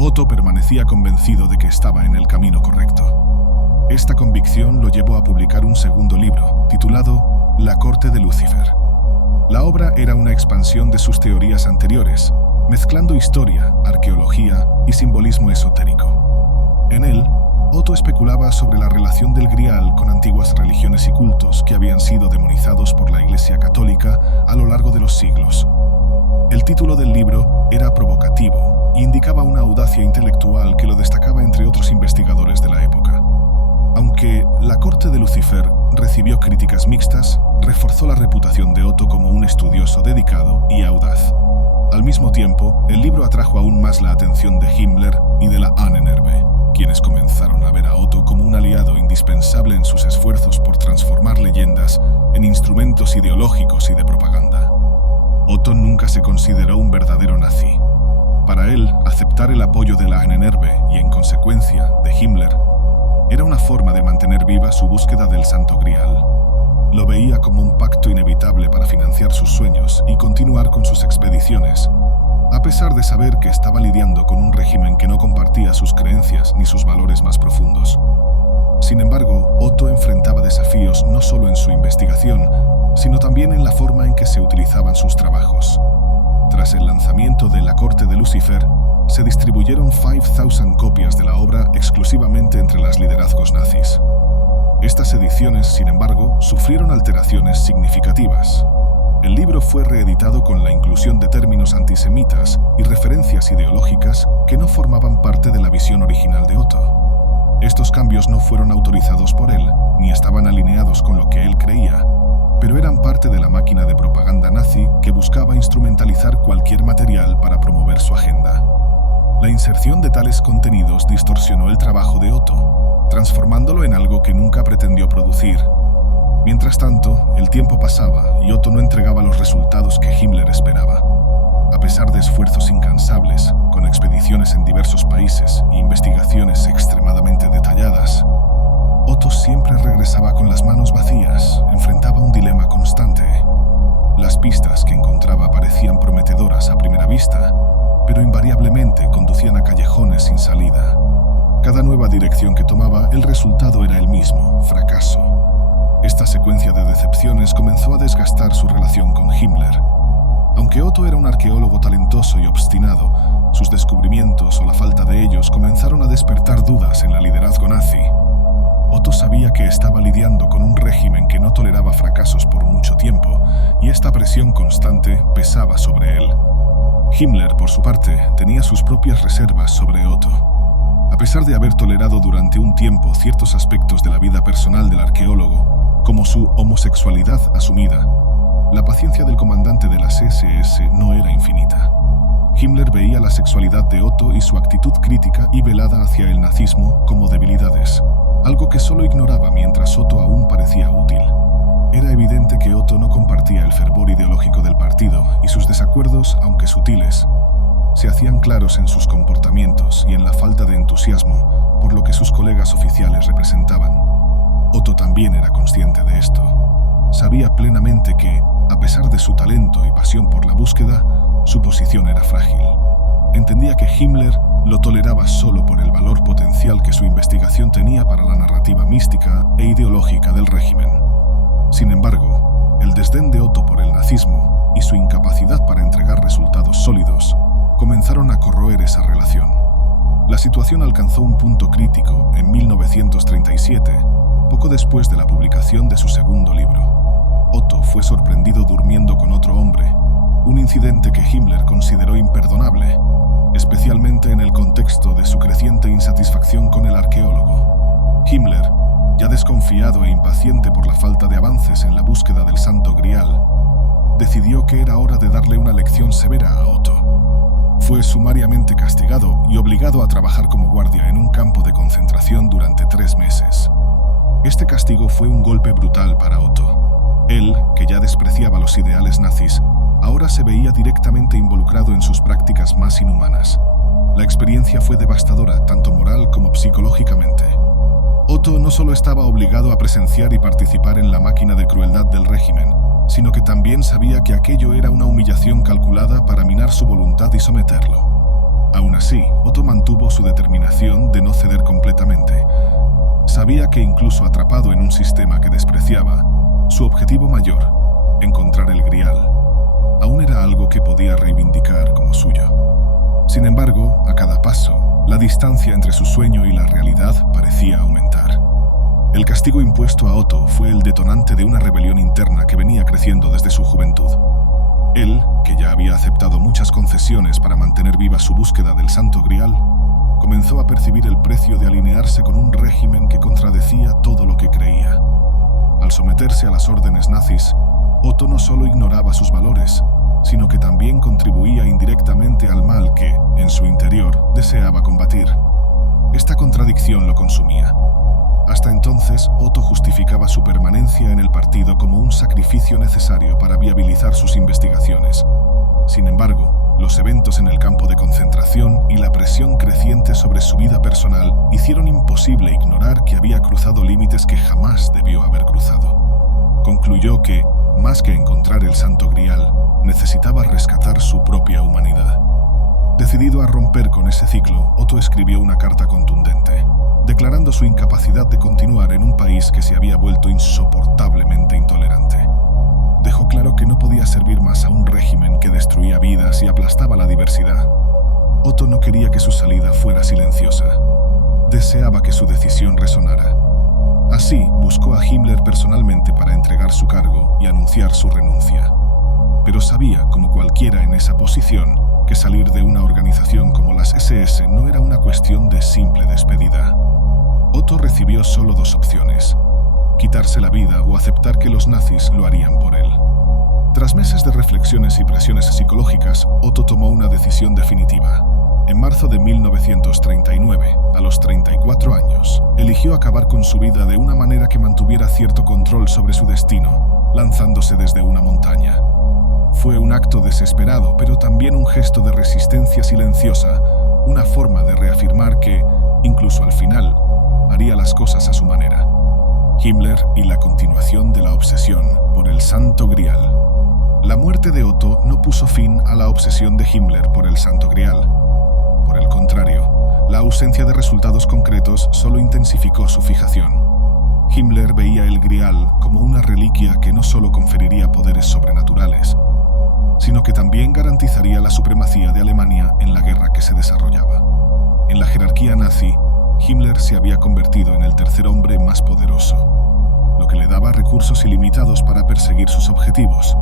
Otto permanecía convencido de que estaba en el camino correcto. Esta convicción lo llevó a publicar un segundo libro, titulado La Corte de Lucifer. La obra era una expansión de sus teorías anteriores, mezclando historia, arqueología y simbolismo esotérico. En él, Otto especulaba sobre la relación del Grial con antiguas religiones y cultos que habían sido demonizados por la Iglesia Católica a lo largo de los siglos. El título del libro era provocativo e indicaba una audacia intelectual que lo destacaba entre otros investigadores de la época. Aunque La Corte de Lucifer recibió críticas mixtas, reforzó la reputación de Otto como un estudioso dedicado y audaz. Al mismo tiempo, el libro atrajo aún más la atención de Himmler y de la Ahnenerbe, quienes comenzaron a ver a Otto como un aliado indispensable en sus esfuerzos por transformar leyendas en instrumentos ideológicos y de propaganda. Otto nunca se consideró un verdadero nazi. Para él, aceptar el apoyo de la Ahnenerbe y, en consecuencia, de Himmler, era una forma de mantener viva su búsqueda del Santo Grial. Lo veía como un pacto inevitable para financiar sus sueños y continuar con sus expediciones, a pesar de saber que estaba lidiando con un régimen que no compartía sus creencias ni sus valores más profundos. Sin embargo, Otto enfrentaba desafíos no solo en su investigación, sino también en la forma en que se utilizaban sus trabajos. Tras el lanzamiento de La Corte de Lucifer, se distribuyeron 5,000 copias de la obra exclusivamente entre los liderazgos nazis. Estas ediciones, sin embargo, sufrieron alteraciones significativas. El libro fue reeditado con la inclusión de términos antisemitas y referencias ideológicas que no formaban parte de la visión original de Otto. Estos cambios no fueron autorizados por él, ni estaban alineados con lo que él creía, pero eran parte de la máquina de propaganda nazi que buscaba instrumentalizar cualquier material para promover su agenda. La inserción de tales contenidos distorsionó el trabajo de Otto, transformándolo en algo que nunca pretendió producir. Mientras tanto, el tiempo pasaba y Otto no entregaba los resultados que Himmler esperaba. A pesar de esfuerzos incansables, con expediciones en diversos países e investigaciones extremadamente detalladas, Otto siempre regresaba con las manos vacías, enfrentaba un dilema constante. Las pistas que encontraba parecían prometedoras a primera vista, pero invariablemente conducían a callejones sin salida. Cada nueva dirección que tomaba, el resultado era el mismo: fracaso. Esta secuencia de decepciones comenzó a desgastar su relación con Himmler. Aunque Otto era un arqueólogo talentoso y obstinado, sus descubrimientos o la falta de ellos comenzaron a despertar dudas en el liderazgo nazi. Otto sabía que estaba lidiando con un régimen que no toleraba fracasos por mucho tiempo, y esta presión constante pesaba sobre él. Himmler, por su parte, tenía sus propias reservas sobre Otto. A pesar de haber tolerado durante un tiempo ciertos aspectos de la vida personal del arqueólogo, como su homosexualidad asumida, la paciencia del comandante de las SS no era infinita. Himmler veía la sexualidad de Otto y su actitud crítica y velada hacia el nazismo como debilidades, algo que solo ignoraba mientras Otto aún parecía útil. Era evidente que Otto no compartía el fervor ideológico del partido y sus desacuerdos, aunque sutiles, se hacían claros en sus comportamientos y en la falta de entusiasmo por lo que sus colegas oficiales representaban. Otto también era consciente de esto. sabía plenamente que, a pesar de su talento y pasión por la búsqueda, su posición era frágil. Entendía que Himmler lo toleraba solo por el valor potencial que su investigación tenía para la narrativa mística e ideológica del régimen. Sin embargo, el desdén de Otto por el nazismo y su incapacidad para entregar resultados sólidos comenzaron a corroer esa relación. La situación alcanzó un punto crítico en 1937, poco después de la publicación de su segundo libro. Otto fue sorprendido durmiendo con otro hombre, un incidente que Himmler consideró imperdonable, especialmente en el contexto de su creciente insatisfacción con el arqueólogo. Himmler, ya desconfiado e impaciente por la falta de avances en la búsqueda del Santo Grial, decidió que era hora de darle una lección severa a Otto. Fue sumariamente castigado y obligado a trabajar como guardia en un campo de concentración durante 3 meses. Este castigo fue un golpe brutal para Otto. Él, que ya despreciaba los ideales nazis, ahora se veía directamente involucrado en sus prácticas más inhumanas. La experiencia fue devastadora, tanto moral como psicológicamente. Otto no solo estaba obligado a presenciar y participar en la máquina de crueldad del régimen, sino que también sabía que aquello era una humillación calculada para minar su voluntad y someterlo. Aún así, Otto mantuvo su determinación de no ceder completamente. Sabía que incluso atrapado en un sistema que despreciaba, su objetivo mayor, encontrar el Grial, aún era algo que podía reivindicar como suyo. Sin embargo, a cada paso, la distancia entre su sueño y la realidad parecía aumentar. El castigo impuesto a Otto fue el detonante de una rebelión interna que venía creciendo desde su juventud. Él, que ya había aceptado muchas concesiones para mantener viva su búsqueda del Santo Grial, comenzó a percibir el precio de alinearse con un régimen que contradecía todo lo que creía. Al someterse a las órdenes nazis, Otto no solo ignoraba sus valores, sino que también contribuía indirectamente al mal que, en su interior, deseaba combatir. Esta contradicción lo consumía. Hasta entonces, Otto justificaba su permanencia en el partido como un sacrificio necesario para viabilizar sus investigaciones. Sin embargo, los eventos en el campo de concentración y la presión creciente sobre su vida personal hicieron imposible ignorar que había cruzado límites que jamás debió haber cruzado. Concluyó que, más que encontrar el Santo Grial, necesitaba rescatar su propia humanidad. Decidido a romper con ese ciclo, Otto escribió una carta contundente, declarando su incapacidad de continuar en un país que se había vuelto insoportablemente intolerante. Dejó claro que no podía servir más a un régimen que destruía vidas y aplastaba la diversidad. Otto no quería que su salida fuera silenciosa. Deseaba que su decisión resonara. Así, buscó a Himmler personalmente para entregar su cargo y anunciar su renuncia. Pero sabía, como cualquiera en esa posición, que salir de una organización como las SS no era una cuestión de simple despedida. Otto recibió solo 2 opciones: quitarse la vida o aceptar que los nazis lo harían por él. Tras meses de reflexiones y presiones psicológicas, Otto tomó una decisión definitiva. En marzo de 1939, a los 34 años, eligió acabar con su vida de una manera que mantuviera cierto control sobre su destino, lanzándose desde una montaña. Fue un acto desesperado, pero también un gesto de resistencia silenciosa, una forma de reafirmar que, incluso al final, haría las cosas a su manera. Himmler y la continuación de la obsesión por el Santo Grial. La muerte de Otto no puso fin a la obsesión de Himmler por el Santo Grial. Por el contrario, la ausencia de resultados concretos solo intensificó su fijación. Himmler veía el Grial como una reliquia que no solo conferiría poderes sobrenaturales, sino que también garantizaría la supremacía de Alemania en la guerra que se desarrollaba. En la jerarquía nazi, Himmler se había convertido en el tercer hombre más poderoso, lo que le daba recursos ilimitados para perseguir sus objetivos.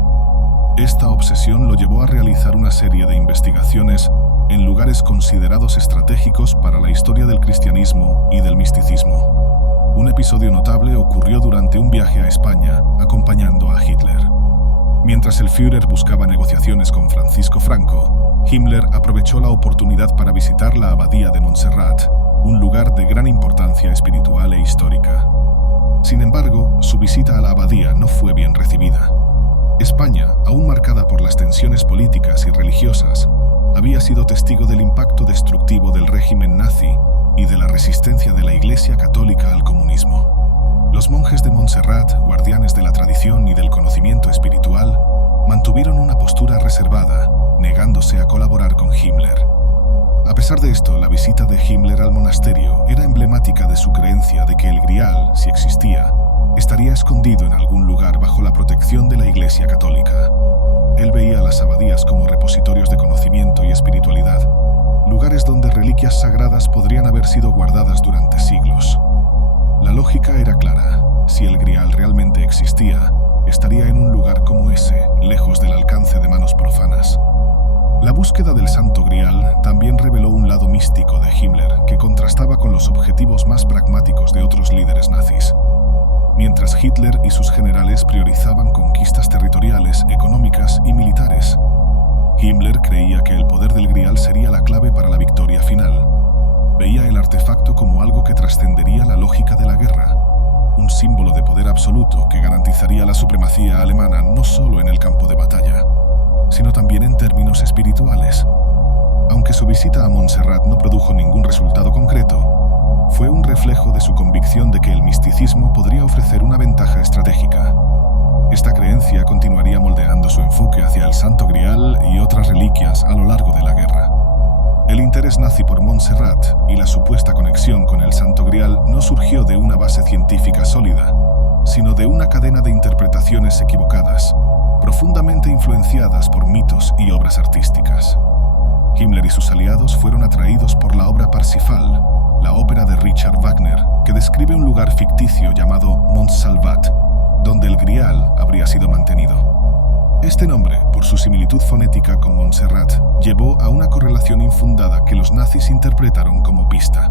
Esta obsesión lo llevó a realizar una serie de investigaciones en lugares considerados estratégicos para la historia del cristianismo y del misticismo. Un episodio notable ocurrió durante un viaje a España, acompañando a Hitler. Mientras el Führer buscaba negociaciones con Francisco Franco, Himmler aprovechó la oportunidad para visitar la abadía de Montserrat, un lugar de gran importancia espiritual e histórica. Sin embargo, su visita a la abadía no fue bien recibida. España, aún marcada por las tensiones políticas y religiosas, había sido testigo del impacto destructivo del régimen nazi y de la resistencia de la Iglesia católica al comunismo. Los monjes de Montserrat, guardianes de la tradición y del conocimiento espiritual, mantuvieron una postura reservada, negándose a colaborar con Himmler. A pesar de esto, la visita de Himmler al monasterio era emblemática de su creencia de que el Grial, si existía, estaría escondido en algún lugar bajo la protección de la Iglesia Católica. Él veía las abadías como repositorios de conocimiento y espiritualidad, lugares donde reliquias sagradas podrían haber sido guardadas durante siglos. La lógica era clara: si el Grial realmente existía, estaría en un lugar como ese, lejos del alcance de manos profanas. La búsqueda del Santo Grial también reveló un lado místico de Himmler que contrastaba con los objetivos más pragmáticos de otros líderes nazis. Mientras Hitler y sus generales priorizaban conquistas territoriales, económicas y militares, Himmler creía que el poder del Grial sería la clave para la victoria final. Veía el artefacto como algo que trascendería la lógica de la guerra, un símbolo de poder absoluto que garantizaría la supremacía alemana no solo en el campo de batalla, sino también en términos espirituales. Aunque su visita a Montserrat no produjo ningún resultado concreto, fue un reflejo de su convicción de que el misticismo podría ofrecer una ventaja estratégica. Esta creencia continuaría moldeando su enfoque hacia el Santo Grial y otras reliquias a lo largo de la guerra. El interés nazi por Montserrat y la supuesta conexión con el Santo Grial no surgió de una base científica sólida, sino de una cadena de interpretaciones equivocadas, profundamente influenciadas por mitos y obras artísticas. Himmler y sus aliados fueron atraídos por la obra Parsifal, la ópera de Richard Wagner, que describe un lugar ficticio llamado Montsalvat, donde el Grial habría sido mantenido. Este nombre, por su similitud fonética con Montserrat, llevó a una correlación infundada que los nazis interpretaron como pista.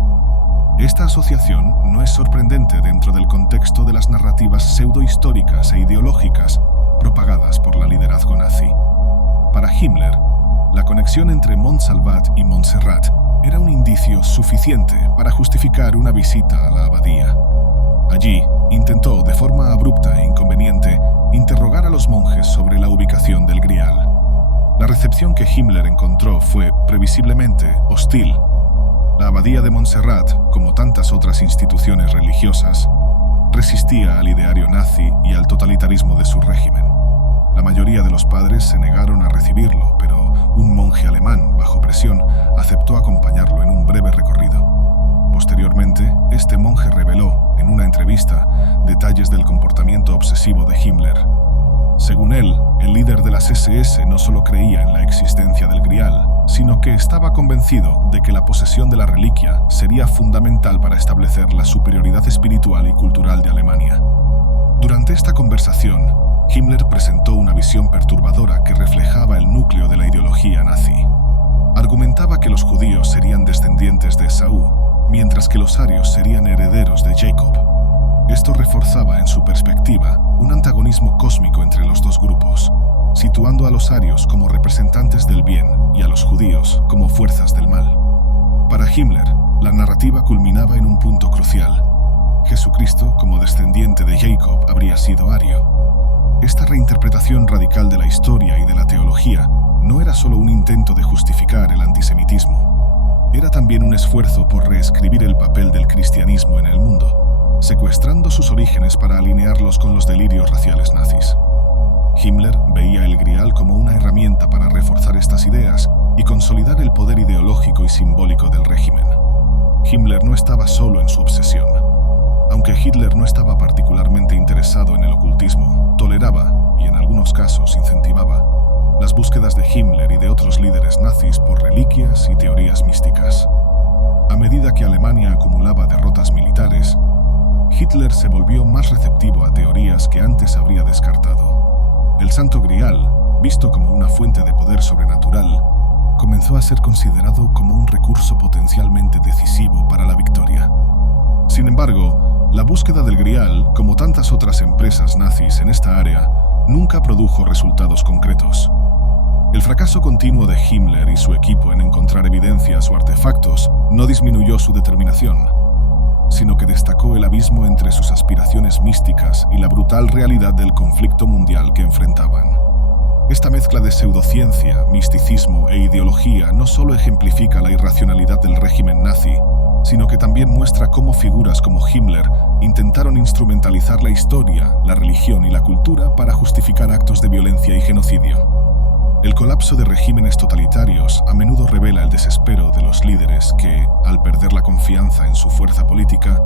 Esta asociación no es sorprendente dentro del contexto de las narrativas pseudohistóricas e ideológicas propagadas por la liderazgo nazi. Para Himmler, la conexión entre Montsalvat y Montserrat era un indicio suficiente para justificar una visita a la abadía. Allí, intentó, de forma abrupta e inconveniente, interrogar a los monjes sobre la ubicación del Grial. La recepción que Himmler encontró fue, previsiblemente, hostil. La abadía de Montserrat, como tantas otras instituciones religiosas, resistía al ideario nazi y al totalitarismo de su régimen. La mayoría de los padres se negaron a recibirlo, pero un monje alemán, bajo presión, aceptó acompañarlo en un breve recorrido. Posteriormente, este monje reveló, en una entrevista, detalles del comportamiento obsesivo de Himmler. Según él, el líder de las SS no solo creía en la existencia del Grial, sino que estaba convencido de que la posesión de la reliquia sería fundamental para establecer la superioridad espiritual y cultural de Alemania. Durante esta conversación, Himmler presentó una visión perturbadora que reflejaba el núcleo de la ideología nazi. Argumentaba que los judíos serían descendientes de Esaú, mientras que los arios serían herederos de Jacob. Esto reforzaba en su perspectiva un antagonismo cósmico entre los dos grupos, situando a los arios como representantes del bien y a los judíos como fuerzas del mal. Para Himmler, la narrativa culminaba en un punto crucial. Jesucristo, como descendiente de Jacob, habría sido ario. Esta reinterpretación radical de la historia y de la teología no era solo un intento de justificar el antisemitismo. Era también un esfuerzo por reescribir el papel del cristianismo en el mundo, secuestrando sus orígenes para alinearlos con los delirios raciales nazis. Himmler veía el Grial como una herramienta para reforzar estas ideas y consolidar el poder ideológico y simbólico del régimen. Himmler no estaba solo en su obsesión. Aunque Hitler no estaba particularmente interesado en el ocultismo, toleraba, y en algunos casos incentivaba, las búsquedas de Himmler y de otros líderes nazis por reliquias y teorías místicas. A medida que Alemania acumulaba derrotas militares, Hitler se volvió más receptivo a teorías que antes habría descartado. El Santo Grial, visto como una fuente de poder sobrenatural, comenzó a ser considerado como un recurso potencialmente decisivo para la victoria. Sin embargo, la búsqueda del Grial, como tantas otras empresas nazis en esta área, nunca produjo resultados concretos. El fracaso continuo de Himmler y su equipo en encontrar evidencias o artefactos no disminuyó su determinación, sino que destacó el abismo entre sus aspiraciones místicas y la brutal realidad del conflicto mundial que enfrentaban. Esta mezcla de pseudociencia, misticismo e ideología no solo ejemplifica la irracionalidad del régimen nazi, sino que también muestra cómo figuras como Himmler intentaron instrumentalizar la historia, la religión y la cultura para justificar actos de violencia y genocidio. El colapso de regímenes totalitarios a menudo revela el desespero de los líderes que, al perder la confianza en su fuerza política,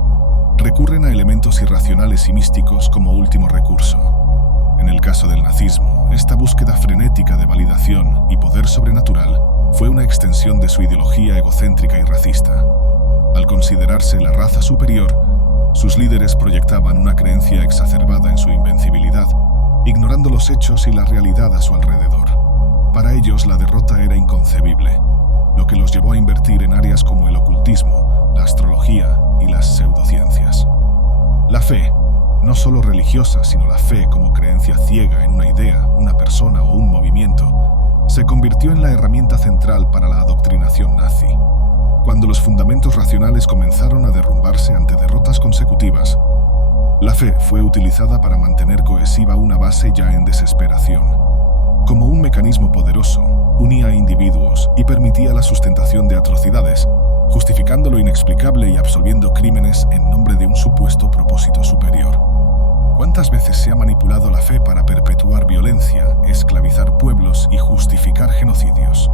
recurren a elementos irracionales y místicos como último recurso. En el caso del nazismo, esta búsqueda frenética de validación y poder sobrenatural fue una extensión de su ideología egocéntrica y racista. Al considerarse la raza superior, sus líderes proyectaban una creencia exacerbada en su invencibilidad, ignorando los hechos y la realidad a su alrededor. Para ellos, la derrota era inconcebible, lo que los llevó a invertir en áreas como el ocultismo, la astrología y las pseudociencias. La fe, no solo religiosa, sino la fe como creencia ciega en una idea, una persona o un movimiento, se convirtió en la herramienta central para la adoctrinación nazi. Cuando los fundamentos racionales comenzaron a derrumbarse ante derrotas consecutivas, la fe fue utilizada para mantener cohesiva una base ya en desesperación. Como un mecanismo poderoso, unía a individuos y permitía la sustentación de atrocidades, justificando lo inexplicable y absolviendo crímenes en nombre de un supuesto propósito superior. ¿Cuántas veces se ha manipulado la fe para perpetuar violencia, esclavizar pueblos y justificar genocidios?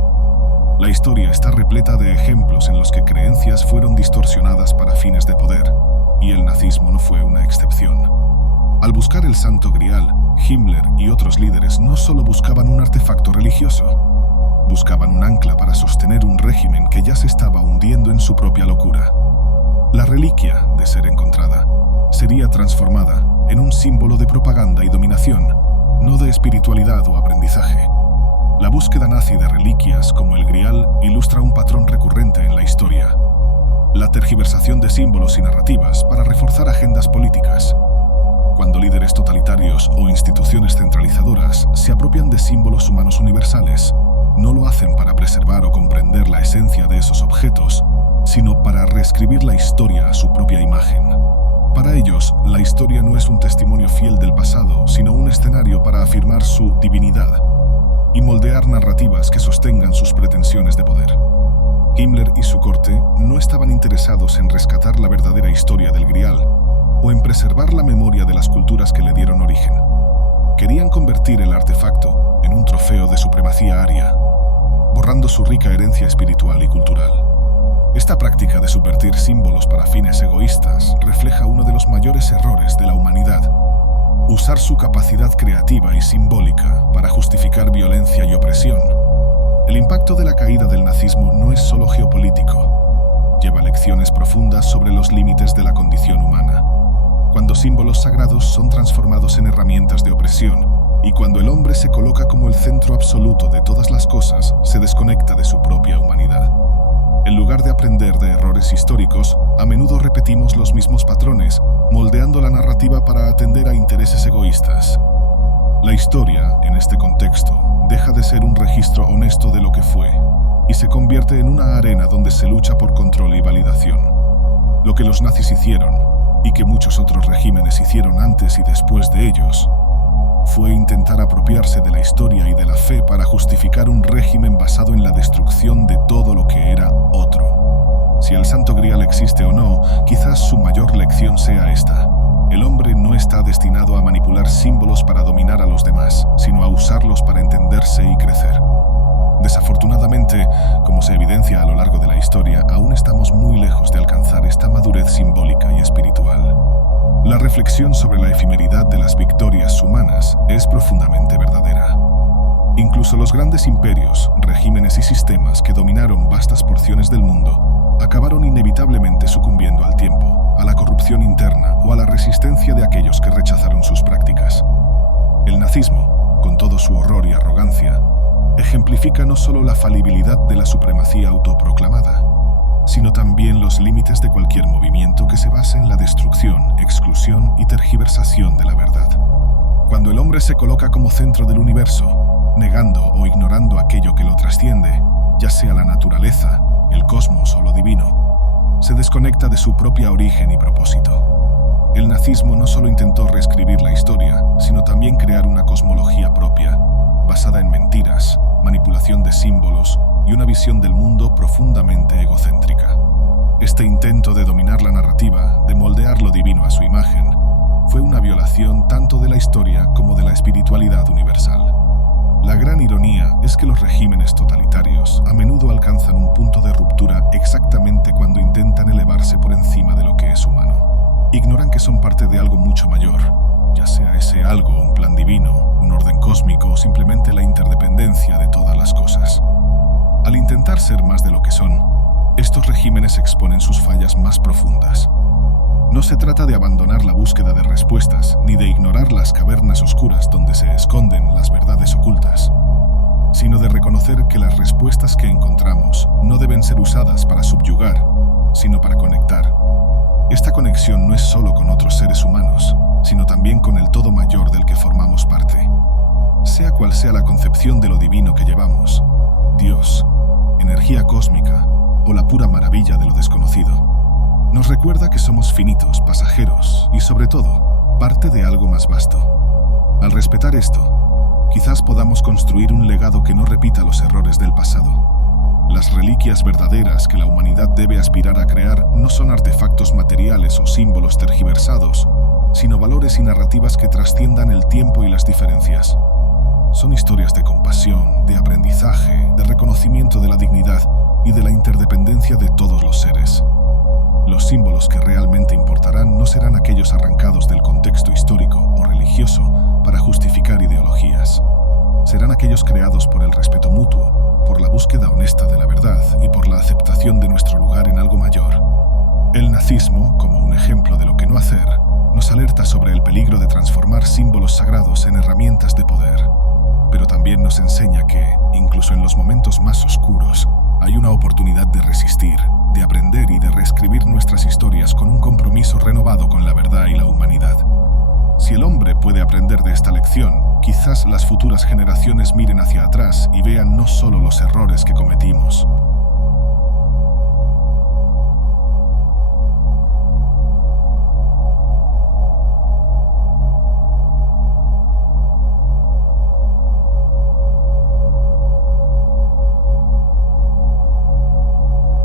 La historia está repleta de ejemplos en los que creencias fueron distorsionadas para fines de poder, y el nazismo no fue una excepción. Al buscar el Santo Grial, Himmler y otros líderes no solo buscaban un artefacto religioso, buscaban un ancla para sostener un régimen que ya se estaba hundiendo en su propia locura. La reliquia, de ser encontrada, sería transformada en un símbolo de propaganda y dominación, no de espiritualidad o aprendizaje. La búsqueda nazi de reliquias como el Grial ilustra un patrón recurrente en la historia: la tergiversación de símbolos y narrativas para reforzar agendas políticas. Cuando líderes totalitarios o instituciones centralizadoras se apropian de símbolos humanos universales, no lo hacen para preservar o comprender la esencia de esos objetos, sino para reescribir la historia a su propia imagen. Para ellos, la historia no es un testimonio fiel del pasado, sino un escenario para afirmar su divinidad y moldear narrativas que sostengan sus pretensiones de poder. Himmler y su corte no estaban interesados en rescatar la verdadera historia del Grial o en preservar la memoria de las culturas que le dieron origen. Querían convertir el artefacto en un trofeo de supremacía aria, borrando su rica herencia espiritual y cultural. Esta práctica de subvertir símbolos para fines egoístas refleja uno de los mayores errores de la humanidad: usar su capacidad creativa y simbólica para justificar violencia y opresión. El impacto de la caída del nazismo no es solo geopolítico, lleva lecciones profundas sobre los límites de la condición humana. Cuando símbolos sagrados son transformados en herramientas de opresión, y cuando el hombre se coloca como el centro absoluto de todas las cosas, se desconecta de su propia humanidad. En lugar de aprender de errores históricos, a menudo repetimos los mismos patrones, moldeando la narrativa para atender a intereses egoístas. La historia, en este contexto, deja de ser un registro honesto de lo que fue, y se convierte en una arena donde se lucha por control y validación. Lo que los nazis hicieron, y que muchos otros regímenes hicieron antes y después de ellos, fue intentar apropiarse de la historia y de la fe para justificar un régimen basado en la destrucción de todo lo que era otro. Si el Santo Grial existe o no, quizás su mayor lección sea esta: el hombre no está destinado a manipular símbolos para dominar a los demás, sino a usarlos para entenderse y crecer. Desafortunadamente, como se evidencia a lo largo de la historia, aún estamos muy lejos de alcanzar esta madurez simbólica y espiritual. La reflexión sobre la efemeridad de las victorias humanas es profundamente verdadera. Incluso los grandes imperios, regímenes y sistemas que dominaron vastas porciones del mundo acabaron inevitablemente sucumbiendo al tiempo, a la corrupción interna o a la resistencia de aquellos que rechazaron sus prácticas. El nazismo, con todo su horror y arrogancia, ejemplifica no solo la falibilidad de la supremacía autoproclamada, sino también los límites de cualquier movimiento que se base en la destrucción, exclusión y tergiversación de la verdad. Cuando el hombre se coloca como centro del universo, negando o ignorando aquello que lo trasciende, ya sea la naturaleza, el cosmos o lo divino, se desconecta de su propia origen y propósito. El nazismo no solo intentó reescribir la historia, sino también crear una cosmología propia, basada en mentiras, manipulación de símbolos y una visión del mundo profundamente egocéntrica. Este intento de dominar la narrativa, de moldear lo divino a su imagen, fue una violación tanto de la historia como de la espiritualidad universal. La gran ironía es que los regímenes totalitarios a menudo alcanzan un punto de ruptura exactamente cuando intentan elevarse por encima de lo que es humano. Ignoran que son parte de algo mucho mayor, ya sea ese algo un plan divino, un orden cósmico o simplemente la interdependencia de todas las cosas. Al intentar ser más de lo que son, estos regímenes exponen sus fallas más profundas. No se trata de abandonar la búsqueda de respuestas, ni de ignorar las cavernas oscuras donde se esconden las verdades ocultas, sino de reconocer que las respuestas que encontramos no deben ser usadas para subyugar, sino para conectar. Esta conexión no es solo con otros seres humanos, sino también con el todo mayor del que formamos parte. Sea cual sea la concepción de lo divino que llevamos, Dios, energía cósmica o la pura maravilla de lo desconocido, nos recuerda que somos finitos, pasajeros y, sobre todo, parte de algo más vasto. Al respetar esto, quizás podamos construir un legado que no repita los errores del pasado. Las reliquias verdaderas que la humanidad debe aspirar a crear no son artefactos materiales o símbolos tergiversados, sino valores y narrativas que trasciendan el tiempo y las diferencias. Son historias de compasión, de aprendizaje, de reconocimiento de la dignidad y de la interdependencia de todos los seres. Los símbolos que realmente importarán no serán aquellos arrancados del contexto histórico o religioso para justificar ideologías. Serán aquellos creados por el respeto mutuo, por la búsqueda honesta de la verdad y por la aceptación de nuestro lugar en algo mayor. El nazismo, como un ejemplo de lo que no hacer, nos alerta sobre el peligro de transformar símbolos sagrados en herramientas de poder. Pero también nos enseña que, incluso en los momentos más oscuros, hay una oportunidad de resistir, de aprender y de reescribir nuestras historias con un compromiso renovado con la verdad y la humanidad. Si el hombre puede aprender de esta lección, quizás las futuras generaciones miren hacia atrás y vean no solo los errores que cometimos,